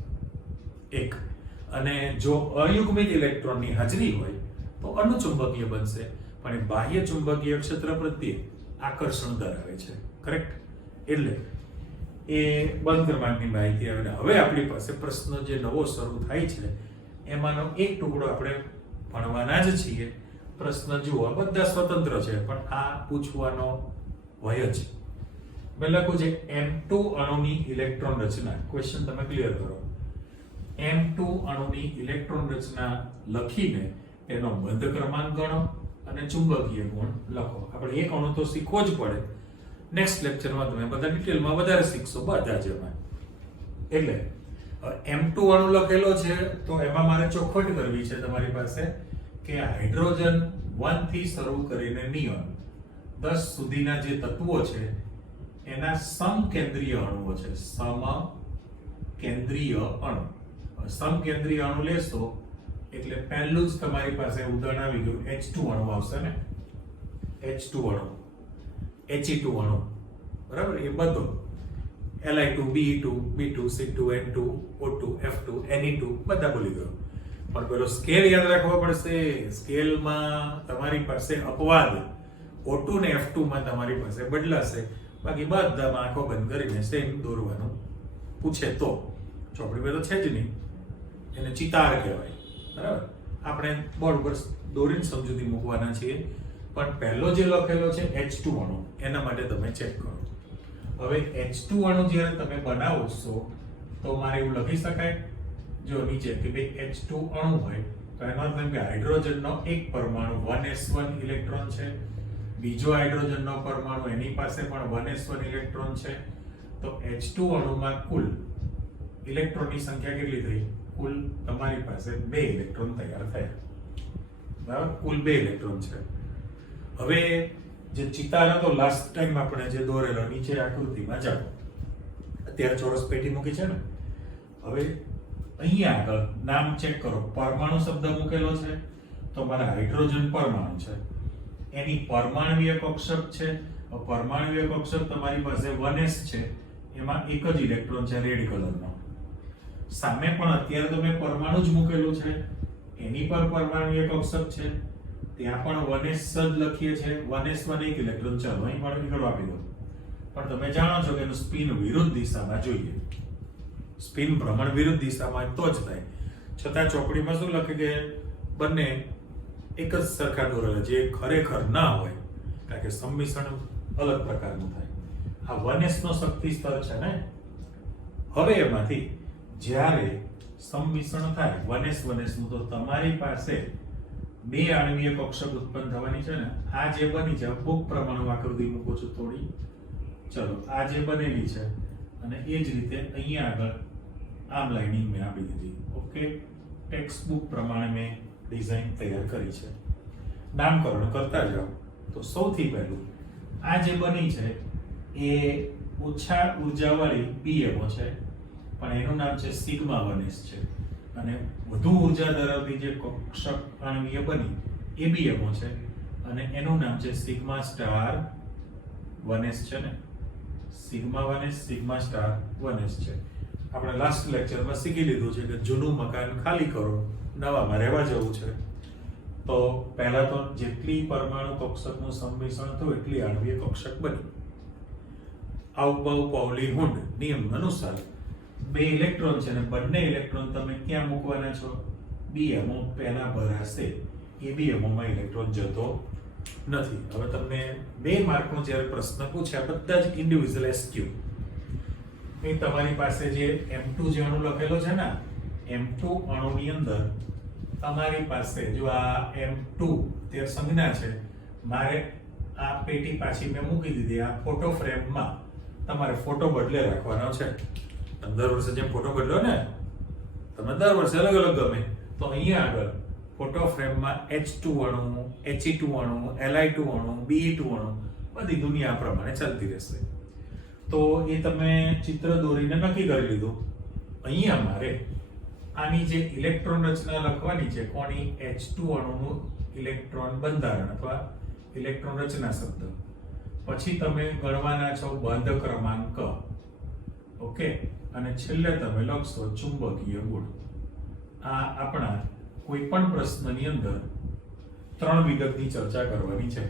એક, અને જો અયુગ્મિત ઇલેક્ટ્રોનની હાજરી હોય તો અનુચુંબકીય બનશે, પણ એ બાહ્ય ચુંબકીય ક્ષેત્ર પ્રત્યે આકર્ષણ ધરાવે છે. કરેક્ટ? એટલે એ બંધ ક્રમાંકની માહિતી આવે. હવે આપણી પાસે પ્રશ્ન જે નવો શરૂ થાય છે એમાંનો એક ટુકડો આપણે ભણવાના જ છીએ. પ્રશ્ન જુઓ, બધા સ્વતંત્ર છે પણ આ પૂછવાનો હોય જ. મેં લખું છે M2 અણુની ઇલેક્ટ્રોન રચના. ક્વેશ્ચન તમે ક્લિયર કરો. M2 અણુની ઇલેક્ટ્રોન રચના લખીને એનો બંધ ક્રમાંક ગણો અને ચુંબકીય ગુણ લખો. આપણે એક અણુ તો શીખવો જ પડે. નેક્સ્ટ લેક્ચરમાં તમે બધા ડિટેલમાં વધારે શીખશો બધા જ એમાં. એટલે M2 અણુ લખેલો છે તો એમાં મારે ચોખવટ કરવી છે તમારી પાસે કે હાઇડ્રોજન 1 થી શરૂ કરીને નિયોન 10 સુધીના જે તત્વો છે એના સમકેન્દ્રીય અણુઓ છે. સમકેન્દ્રીય અણુ. સમકેન્દ્રીય અણુ લેશો એટલે પહેલું જ તમારી પાસે ઉદાહરણ આવી ગયું H2 અણુ આવશે ને. H2 અણુ, He2 અણુ, બરાબર, એ બધો Li2, Be2, B2, C2, N2, O2, F2, Ne2 બધા બોલી ગયો. પણ પેલો સ્કેલ યાદ રાખવો પડશે. સ્કેલમાં તમારી પાસે અપવાદ O2 ને F2 માં તમારી પાસે બદલાશે. બાકી બધામાં આંખો બંધ કરીને સેમ દોરવાનું પૂછે તો. ચોપડી પર તો છે જ નહીં, એને ચિતાર કહેવાય, બરાબર. આપણે બોર્ડ પર દોરીને સમજૂતી મૂકવાના છીએ. પણ પહેલો જે લખેલો છે H2 અણુ, એના માટે તમે ચેક કરો. હવે H2 અણુ જ્યારે તમે બનાવો છો તો મારે એવું લખી શકાય, જો નીચે કે ભાઈ H2 અણુ હોય તો એનો અર્થ એમ કે હાઇડ્રોજનનો એક પરમાણુ 1s1 ઇલેક્ટ્રોન છે, બીજો હાઇડ્રોજનનો પરમાણુ એની પાસે પણ 1s1 ઇલેક્ટ્રોન છે. તો H2 અણુમાં કુલ ઇલેક્ટ્રોનની સંખ્યા કેટલી થઈ? કુલ તમારી પાસે 2 ઇલેક્ટ્રોન તૈયાર થયા, બરાબર. કુલ 2 ઇલેક્ટ્રોન છે. હવે જે ચિતાર હતો લાસ્ટ ટાઈમ આપણે જે દોરેલો નીચે આકૃતિમાં જાઓ, અત્યારે ચોરસ પેટી મૂકી છે ને. હવે અહીંયા આગળ નામ ચેક કરો. પરમાણુ શબ્દ મૂકેલો છે તો મારા હાઇડ્રોજન પરમાણુ છે, એની પરમાણ્વીય કક્ષક છે. પરમાણ્વીય કક્ષક તમારી પાસે 1s છે, એમાં એક જ ઇલેક્ટ્રોન છે રેડ કલરનો. સામે પણ અત્યારે તો મેં પરમાણુ જ મૂકેલું છે, એની પર પરમાણ્વીય કક્ષક છે, ત્યાં પણ 1s જ લખીએ છે. 1s1 એક ઇલેક્ટ્રોન. ચાલો અહીં મારો નીકળો આપી દો. પણ તમે જાણો છો કે એનું સ્પિન વિરુદ્ધ દિશામાં જોઈએ. સ્પિન ભ્રમણ વિરુદ્ધ દિશામાં તો જ થાય. છતાં ચોપડીમાં શું લખે કે બંને એક જ સરખા દોરેલા, જે ખરેખર ના હોય, કારણ કે સંમિશ્રણ અલગ પ્રકારનું થાય. આ 1s નો શક્તિ સ્તર છે ને. હવે એમાંથી જ્યારે સંમિશ્રણ થાય 1s નું, તો તમારી પાસે 2 આણ્વીય કક્ષક ઉત્પન્ન થવાની છે ને. આ જે બની છે અમુક પ્રમાણુ આકૃતિ મૂકો છો થોડી. ચલો, આ જે બનેલી છે અને એ જ રીતે અહીંયા આગળ આમ લાઇનિંગ મેં આપી દીધી. ઓકે, ટેક્સ્ટ બુક પ્રમાણે મેં ડિઝાઇન તૈયાર કરી છે. નામકરણ કરતા જાઓ. તો સૌથી પહેલું આ જે બની છે એ ઓછા ઉર્જાવાળી PMO છે, પણ એનું નામ છે સિગ્મા 1s છે. અને વધુ ઉર્જા ધરાવતી જે કક્ષક આણ્વીય બની એ BMO છે, અને એનું નામ છે સિગ્મા સ્ટાર 1s છે ને. Sigma 1s, sigma star 1s છે. આપણે લાસ્ટ લેક્ચરમાં શીખી લીધું છે કે જૂનું મકાન ખાલી કરો, નવામાં રહેવા જવું છે. તો પહેલા તો જેટલી પરમાણુ કક્ષકનું સંમિશ્રણ થયું એટલી આણ્વીય કક્ષક બની. આઉપાઉ-પાઉલી-હુંડ નિયમ અનુસાર 2 ઇલેક્ટ્રોન છે ને બંને ઇલેક્ટ્રોન તમે ક્યાં મૂકવાના છો? BMO પહેલા ભરાશે. એ BMO માં ઇલેક્ટ્રોન જતો નથી. હવે તમને 2 માર્કનો જ્યારે પ્રશ્ન પૂછ્યા, બધા જ ઇન્ડિવિડ્યુઅલ SQ. એ તમારી પાસે જે M2 જે અણુ લખેલો છે ને, M2 અણુની અંદર તમારી પાસે જો આ M2 તે સંજ્ઞા છે. મારે આ પેટી પાછી મેં મૂકી દીધી. આ ફોટો ફ્રેમમાં તમારે ફોટો બદલે રાખવાનો છે. દર વર્ષે જેમ ફોટો બદલો ને, તમે દર વર્ષે અલગ અલગ ગમે, તો અહીંયા આગળ ફોટો ફ્રેમમાં H2 અણુ, He2 અણુ, Li2 અણુ, Be2 અણુ બધી દુનિયા પ્રમાણે ચાલતી રહેશે. તો એ તમે ચિત્ર દોરીને નક્કી કરી લીધું. અહીંયા મારે આની જે ઇલેક્ટ્રોન રચના લખવાની છે, કોની? H2 અણુનું ઇલેક્ટ્રોન બંધારણ અથવા ઇલેક્ટ્રોન રચના શબ્દ. પછી તમે ગણવાના છો બંધ ક્રમાંક. ઓકે, અને છેલ્લે તમે લખશો ચુંબકીય ગુણ. આ આપણા કોઈ પણ પ્રશ્નની અંદર 3 વિગતની ચર્ચા કરવાની છે.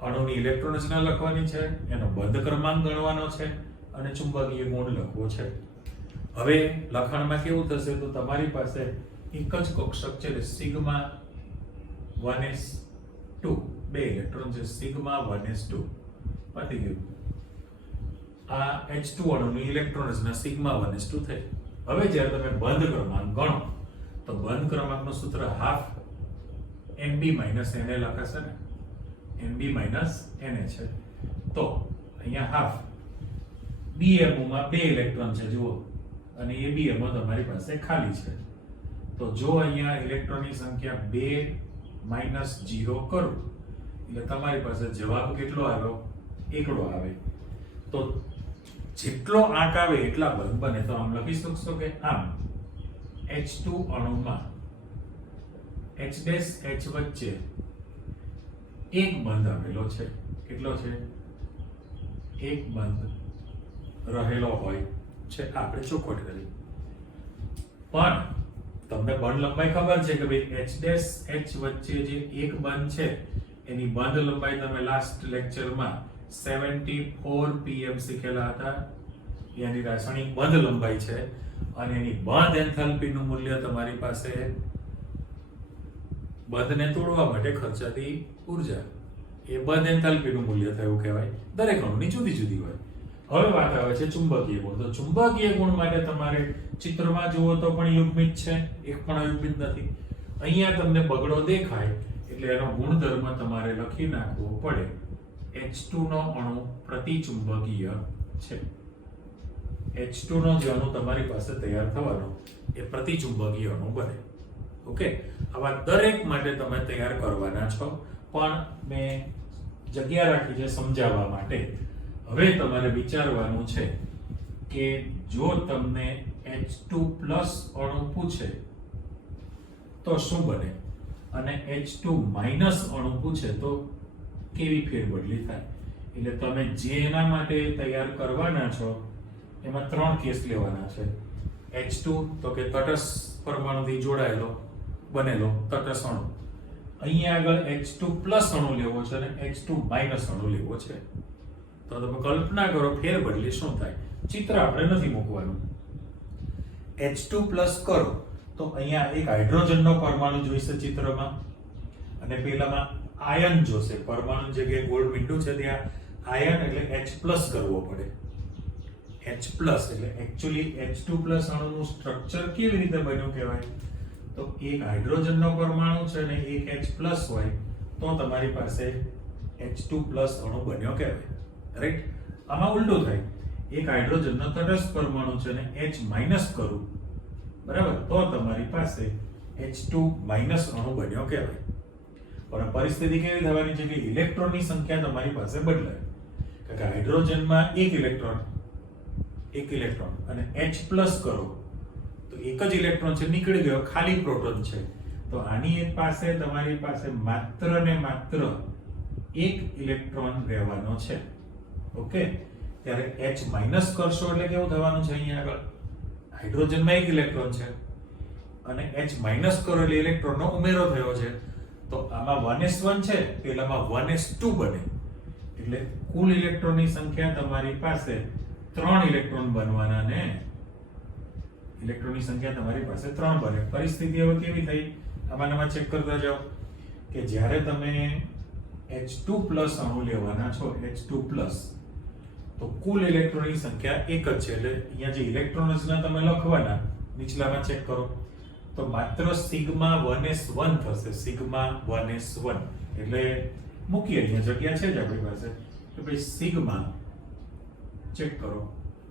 અણુની ઇલેક્ટ્રોન રચના લખવાની છે, એનો બંધ ક્રમાંક ગણવાનો છે અને ચુંબકીય ગુણ લખવો છે. હવે લખાણમાં કેવું થશે? તો તમારી પાસે એક જ કક્ષક છે, સિગ્મા 1s2, 2 ઇલેક્ટ્રોન છે, સિગ્મા 1s2. પતી ગયું. આ H2 અણુની ઇલેક્ટ્રોન રચના સિગ્મા 1s2 થઈ. હવે જ્યારે તમે બંધ ક્રમાંક ગણો તો બંધ ક્રમાંકનું સૂત્ર હાફ Nb - Na લખાશે ને, Nb - Na છે. તો અહીંયા હાફ Bm માં 2 ઇલેક્ટ્રોન છે જુઓ, અને એ Bm તમારી પાસે ખાલી છે. તો જો અહીંયા ઇલેક્ટ્રોનની સંખ્યા 2 - 0 કરું એટલે તમારી પાસે જવાબ કેટલો આવ્યો? એકડો આવે. તો જેટલો આંક આવે એટલા બંધ બને. તો આમ લખી શકશો કે આમ H2 અણુમાં H' H વચ્ચે એક બંધ આવેલો છે. કેટલો છે? એક બંધ રહેલો હોય છે. આપણે ચોખવટ કરી. પણ તમને બંધ લંબાઈ ખબર છે કે ભાઈ H' H વચ્ચે જે એક બંધ છે એની બંધ લંબાઈ તમે લાસ્ટ લેક્ચરમાં 74 pm શીખેલા હતા. એની રાસાયણિક બંધ લંબાઈ છે અને એની બંધ એન્થાલ્પીનું મૂલ્ય તમારી પાસે બંધને તોડવા માટે ખર્ચાતી ઉર્જા, એ બંધ એન્થાલ્પીનું મૂલ્ય થયું કહેવાય. દરેક અણુની જુદી જુદી હોય. હવે વાત આવે છે ચુંબકીય ગુણ. તો ચુંબકીય ગુણ માટે તમારે ચિત્રમાં જુઓ તો પણ યુગ્મિત છે, એક પણ અયુગ્મિત નથી. અહીંયા તમને બગડો દેખાય એટલે એનો ગુણધર્મ તમારે લખી નાખવો પડે. H2 નો અણુ પ્રતિચુંબકીય છે. H2 નો જે અણુ તમારી પાસે તૈયાર થવાનો એ પ્રતિચુંબકીય અણુ બને. ઓકે, આવા દરેક માટે તમે તૈયાર કરવાના છો, પણ મેં જગ્યા રાખી છે સમજાવવા માટે. હવે તમારે વિચારવાનું છે કે જો તમને H2+ અણુ પૂછે તો શું બને અને H2- અણુ પૂછે તો કેવી ફેરબદલી થાય. એટલે તમે જેના માટે તૈયાર કરવાના છો એમાં 3 કેસ લેવાના છે. H2 તો કે તટસ્થ પરમાણુથી જોડાયેલો બનેલો તટસ્થ અણુ. અહીંયા આગળ H2+ અણુ લેવો છે અને H2- અણુ લેવો છે. તો તમે કલ્પના કરો ફેરબદલી શું થાય. ચિત્ર આપણે નથી મૂકવાનું. H2+ કરો તો અહીંયા એક હાઇડ્રોજનનો પરમાણુ જોઈશે ચિત્રમાં, અને પેલામાં આયન જોશે. પરમાણુ જગ્યાએ ગોળ બિંદુ છે ત્યાં આયન એટલે H+ કરવો પડે. H+ એટલે એક્ચ્યુઅલી H2+ અણુનું સ્ટ્રક્ચર કેવી રીતે બન્યું કહેવાય? તો એક હાઇડ્રોજનનો પરમાણુ છે અને એક H+ હોય તો તમારી પાસે H2+ અણુ બન્યો કહેવાય. રાઈટ? આમાં ઉલટું થાય. એક હાઇડ્રોજનનો તટસ્થ પરમાણુ છે અને H- કરું, બરાબર, તો તમારી પાસે H2- અણુ બન્યો કહેવાય. પણ પરિસ્થિતિ કેવી થવાની છે કે ઇલેક્ટ્રોનની સંખ્યા તમારી પાસે બદલાય. કારણ કે હાઇડ્રોજનમાં એક ઇલેક્ટ્રોન અને H+ કરો તો એક જ ઇલેક્ટ્રોન છે નીકળી ગયો, ખાલી પ્રોટોન છે. તો આની પાસે તમારી પાસે માત્ર ને માત્ર એક ઇલેક્ટ્રોન રહેવાનો છે. ઓકે, ત્યારે H- કરશો એટલે કેવું થવાનું છે? અહીંયા આગળ હાઇડ્રોજનમાં એક ઇલેક્ટ્રોન છે અને H- કરો એટલે ઇલેક્ટ્રોનનો ઉમેરો થયો છે. તો આમાં 1s1 છે, પેલામાં 1s2 બને. એટલે કુલ ઇલેક્ટ્રોનની સંખ્યા તમારી પાસે 3 ઇલેક્ટ્રોન બનવાના ને ઇલેક્ટ્રોનની સંખ્યા તમારી પાસે 3 બને. પરિસ્થિતિ હવે કેવી થઈ? આમાં ચેક કરતા જાઓ કે જ્યારે તમે H2+ અણુ લેવાના છો, H2+, તો કુલ ઇલેક્ટ્રોનની સંખ્યા એક જ છે. એટલે અહીંયા જે ઇલેક્ટ્રોન રચના તમે લખવાના નીચલામાં ચેક કરો તો માત્ર σ1s1 થશે. σ1s1 એટલે મૂકીએ, અહીંયા જગ્યા છે જ આપણી પાસે કે ભાઈ સિગ્મા ચેક કરો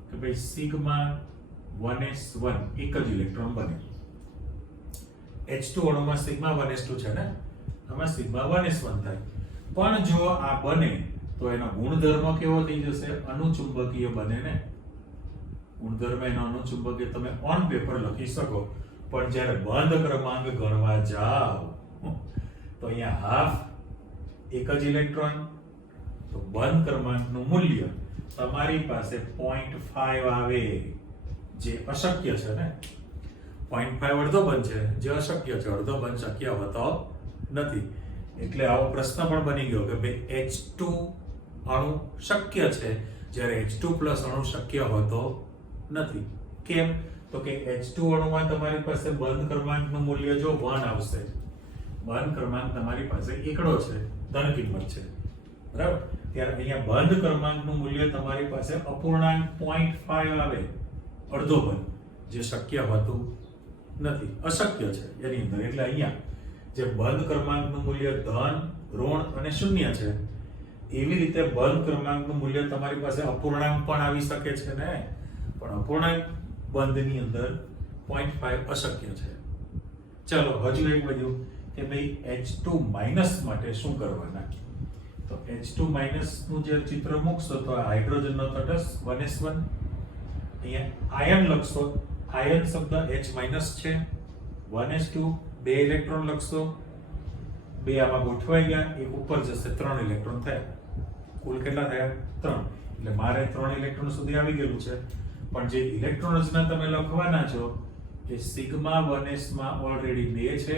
કે ભાઈ σ1s1 એક જ ઇલેક્ટ્રોન બને. H2 અણુમાં σ1s2 છે ને, આમાં σ1s1 થાય. પણ જો આ બને તો એનો ગુણધર્મ કેવો થઈ જશે? અનુચુંબકીય બને ને. ગુણધર્મ એનો અનુચુંબકીય તમે ઓન પેપર લખી શકો, પણ જ્યારે બંધ ક્રમાંક ગણવા જાઓ તો અહીંયા હાફ એક જ ઇલેક્ટ્રોન, તો બંધ ક્રમાંકનું મૂલ્ય તમારી પાસે 0.5 આવે, જે અશક્ય છે ને. 0.5 અડધો બંધ છે, જે અશક્ય છે. અડધો બંધ શક્ય હોતો નથી. એટલે આવો પ્રશ્ન પણ બની ગયો કે ભાઈ H2 અણુ શક્ય છે, જ્યારે H2+ અણુ શક્ય હોતો નથી. કેમ? તો કે H2 અણુમાં તમારી પાસે બંધ ક્રમાંકનું મૂલ્ય જો 1 આવશે, બંધ ક્રમાંક તમારી પાસે એકડો છે, ધન કિંમત છે, બરાબર? ત્યારે અહીંયા બંધ ક્રમાંકનું મૂલ્ય તમારી પાસે અપૂર્ણાંક 0.5 આવે, અડધો બંધ, જે શક્ય હોતું નથી, અશક્ય છે એની અંદર. એટલે અહીંયા જે બંધ ક્રમાંકનું મૂલ્ય ધન, ઋણ અને શૂન્ય છે, એવી રીતે બંધ ક્રમાંકનું મૂલ્ય તમારી પાસે અપૂર્ણાંક પણ આવી શકે છે ને. પણ અપૂર્ણાંક બંધની અંદર 0.5 અશક્ય છે. ચલો હજુ એક વધ્યું કે ભાઈ H2 માઇનસ માટે શું કરવાના? તો H2 માઇનસ નું જે ચિત્ર મૂકશો તો હાઇડ્રોજનનો તટસ્થ 1s1, અહીંયા આયન લખશો, આયન શબ્દ H માઇનસ છે, 1s2, 2 ઇલેક્ટ્રોન લખશો, 2 આમાં ગોઠવાઈ ગયા, એક ઉપર જશે, 3 ઇલેક્ટ્રોન થયા. કુલ કેટલા થયા? 3. એટલે મારે 3 ઇલેક્ટ્રોન સુધી આવી ગયેલું છે. પણ જે ઇલેક્ટ્રોન રચના તમે લખવાના છો એ સિગ્મા 1s માં ઓલરેડી 2 છે,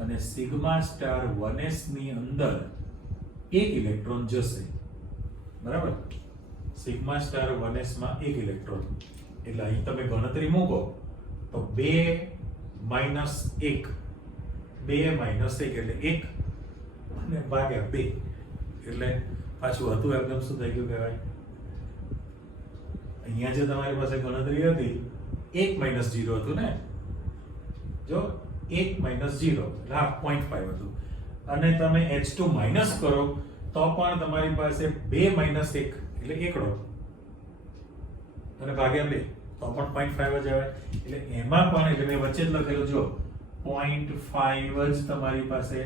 અને સિગ્મા સ્ટાર 1s ની અંદર એક ઇલેક્ટ્રોન જશે, બરાબર? સિગ્મા સ્ટાર 1s માં એક ઇલેક્ટ્રોન. એટલે અહીં તમે ગણતરી મૂકો તો 2 માઇનસ 1, 2 માઇનસ 1 એટલે 1 અને ભાગ્યા 2, એટલે પાછું હતું એકદમ શું થઈ ગયું કહેવાય? અહીંયા જે તમારી પાસે ગણતરી હતી 1 માઇનસ 0 હતું ને, જો 1 માઇનસ 0 એટલે 0.5 હતું. અને તમે H2 માઇનસ કરો તો પણ તમારી પાસે 2 માઇનસ 1 એટલે એકડો અને ભાગ્યા 2 તો પણ 0.5 જ આવે. એટલે એમાં પણ એટલે મેં વચ્ચે જ લખેલું જો 0.5 જ તમારી પાસે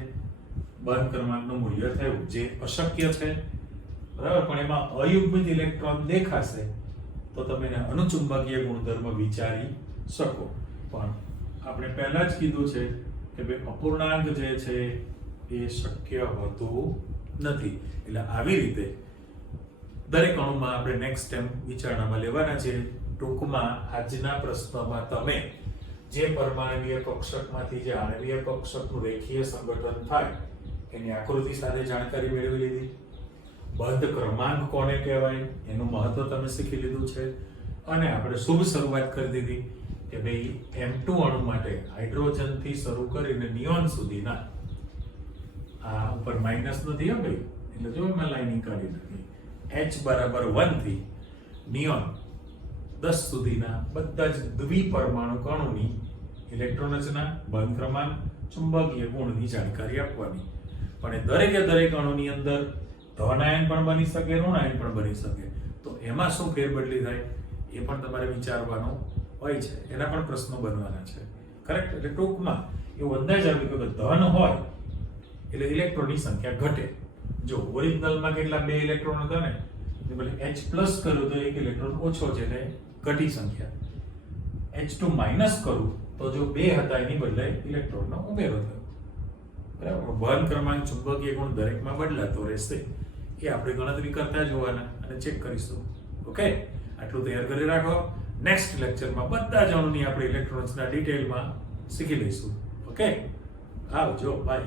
બંધ ક્રમાંકનું મૂલ્ય થયું, જે અશક્ય છે, બરાબર? પણ એમાં અયુગ્મિત ઇલેક્ટ્રોન દેખાશે તો તમે એને અનુચુંબકીય ગુણધર્મ વિચારી શકો. પણ આપણે પહેલા જ કીધું છે કે ભાઈ અપૂર્ણાંક જે છે એ શક્ય હોતું નથી. એટલે આવી રીતે દરેક અણુમાં આપણે નેક્સ્ટ ટાઈમ વિચારણામાં લેવાના છે. ટૂંકમાં આજના પ્રશ્નમાં તમે જે પરમાણવીય કક્ષકમાંથી જે આણવીય કક્ષકનું રેખીય સંગઠન થાય એની આકૃતિ સાથે જાણકારી મેળવી લીધી. બંધ ક્રમાંક કોને કહેવાય એનું મહત્વ તમે શીખી લીધું છે. અને આપણે શુભ શરૂઆત કરી દીધી કે ભાઈ M2 અણુ માટે હાઇડ્રોજનથી શરૂ કરીને નિયોન સુધીના, આ ઉપર માઇનસ નથી હો ભાઈ, એટલે જો મેં લાઇનિંગ કાઢી નાખી, H બરાબર 1 થી નિયોન 10 સુધીના બધા જ દ્વિપરમાણુ અણુની ઇલેક્ટ્રોન રચના, બંધ ક્રમાંક, ચુંબકીય ગુણની જાણકારી આપવાની. પણ એ દરેકે દરેક અણુની અંદર ધન આયન પણ બની શકે, ઋણ આયન પણ બની શકે. તો એમાં શું ફેરબદલી થાય એ પણ તમારે વિચારવાનું હોય છે. એના પણ પ્રશ્નો બનવાના છે, કરેક્ટ? એટલે ટૂંકમાં એવું અંદાજ આવ્યો કે ધન હોય એટલે ઇલેક્ટ્રોનની સંખ્યા ઘટે. જો ઓરિજિનલમાં કેટલા 2 ઇલેક્ટ્રોન હતા ને, એટલે H પ્લસ કરું તો 1 ઇલેક્ટ્રોન ઓછો છે એટલે ઘટી સંખ્યા. H2 માઇનસ કરું તો જો 2 હતા એની બદલે ઇલેક્ટ્રોનનો ઉમેરો થયો, બરાબર? બંધ ક્રમાંક, ચુંબકીય ગુણ દરેકમાં બદલાતો રહેશે. એ આપણે ગણતરી કરતા જોવાના અને ચેક કરીશું. ઓકે, આટલું તૈયાર કરી રાખો. નેક્સ્ટ લેક્ચરમાં બધા જ અણુની આપણે ઇલેક્ટ્રોન્સના ડિટેલમાં શીખી લઈશું. ઓકે, આવજો, બાય.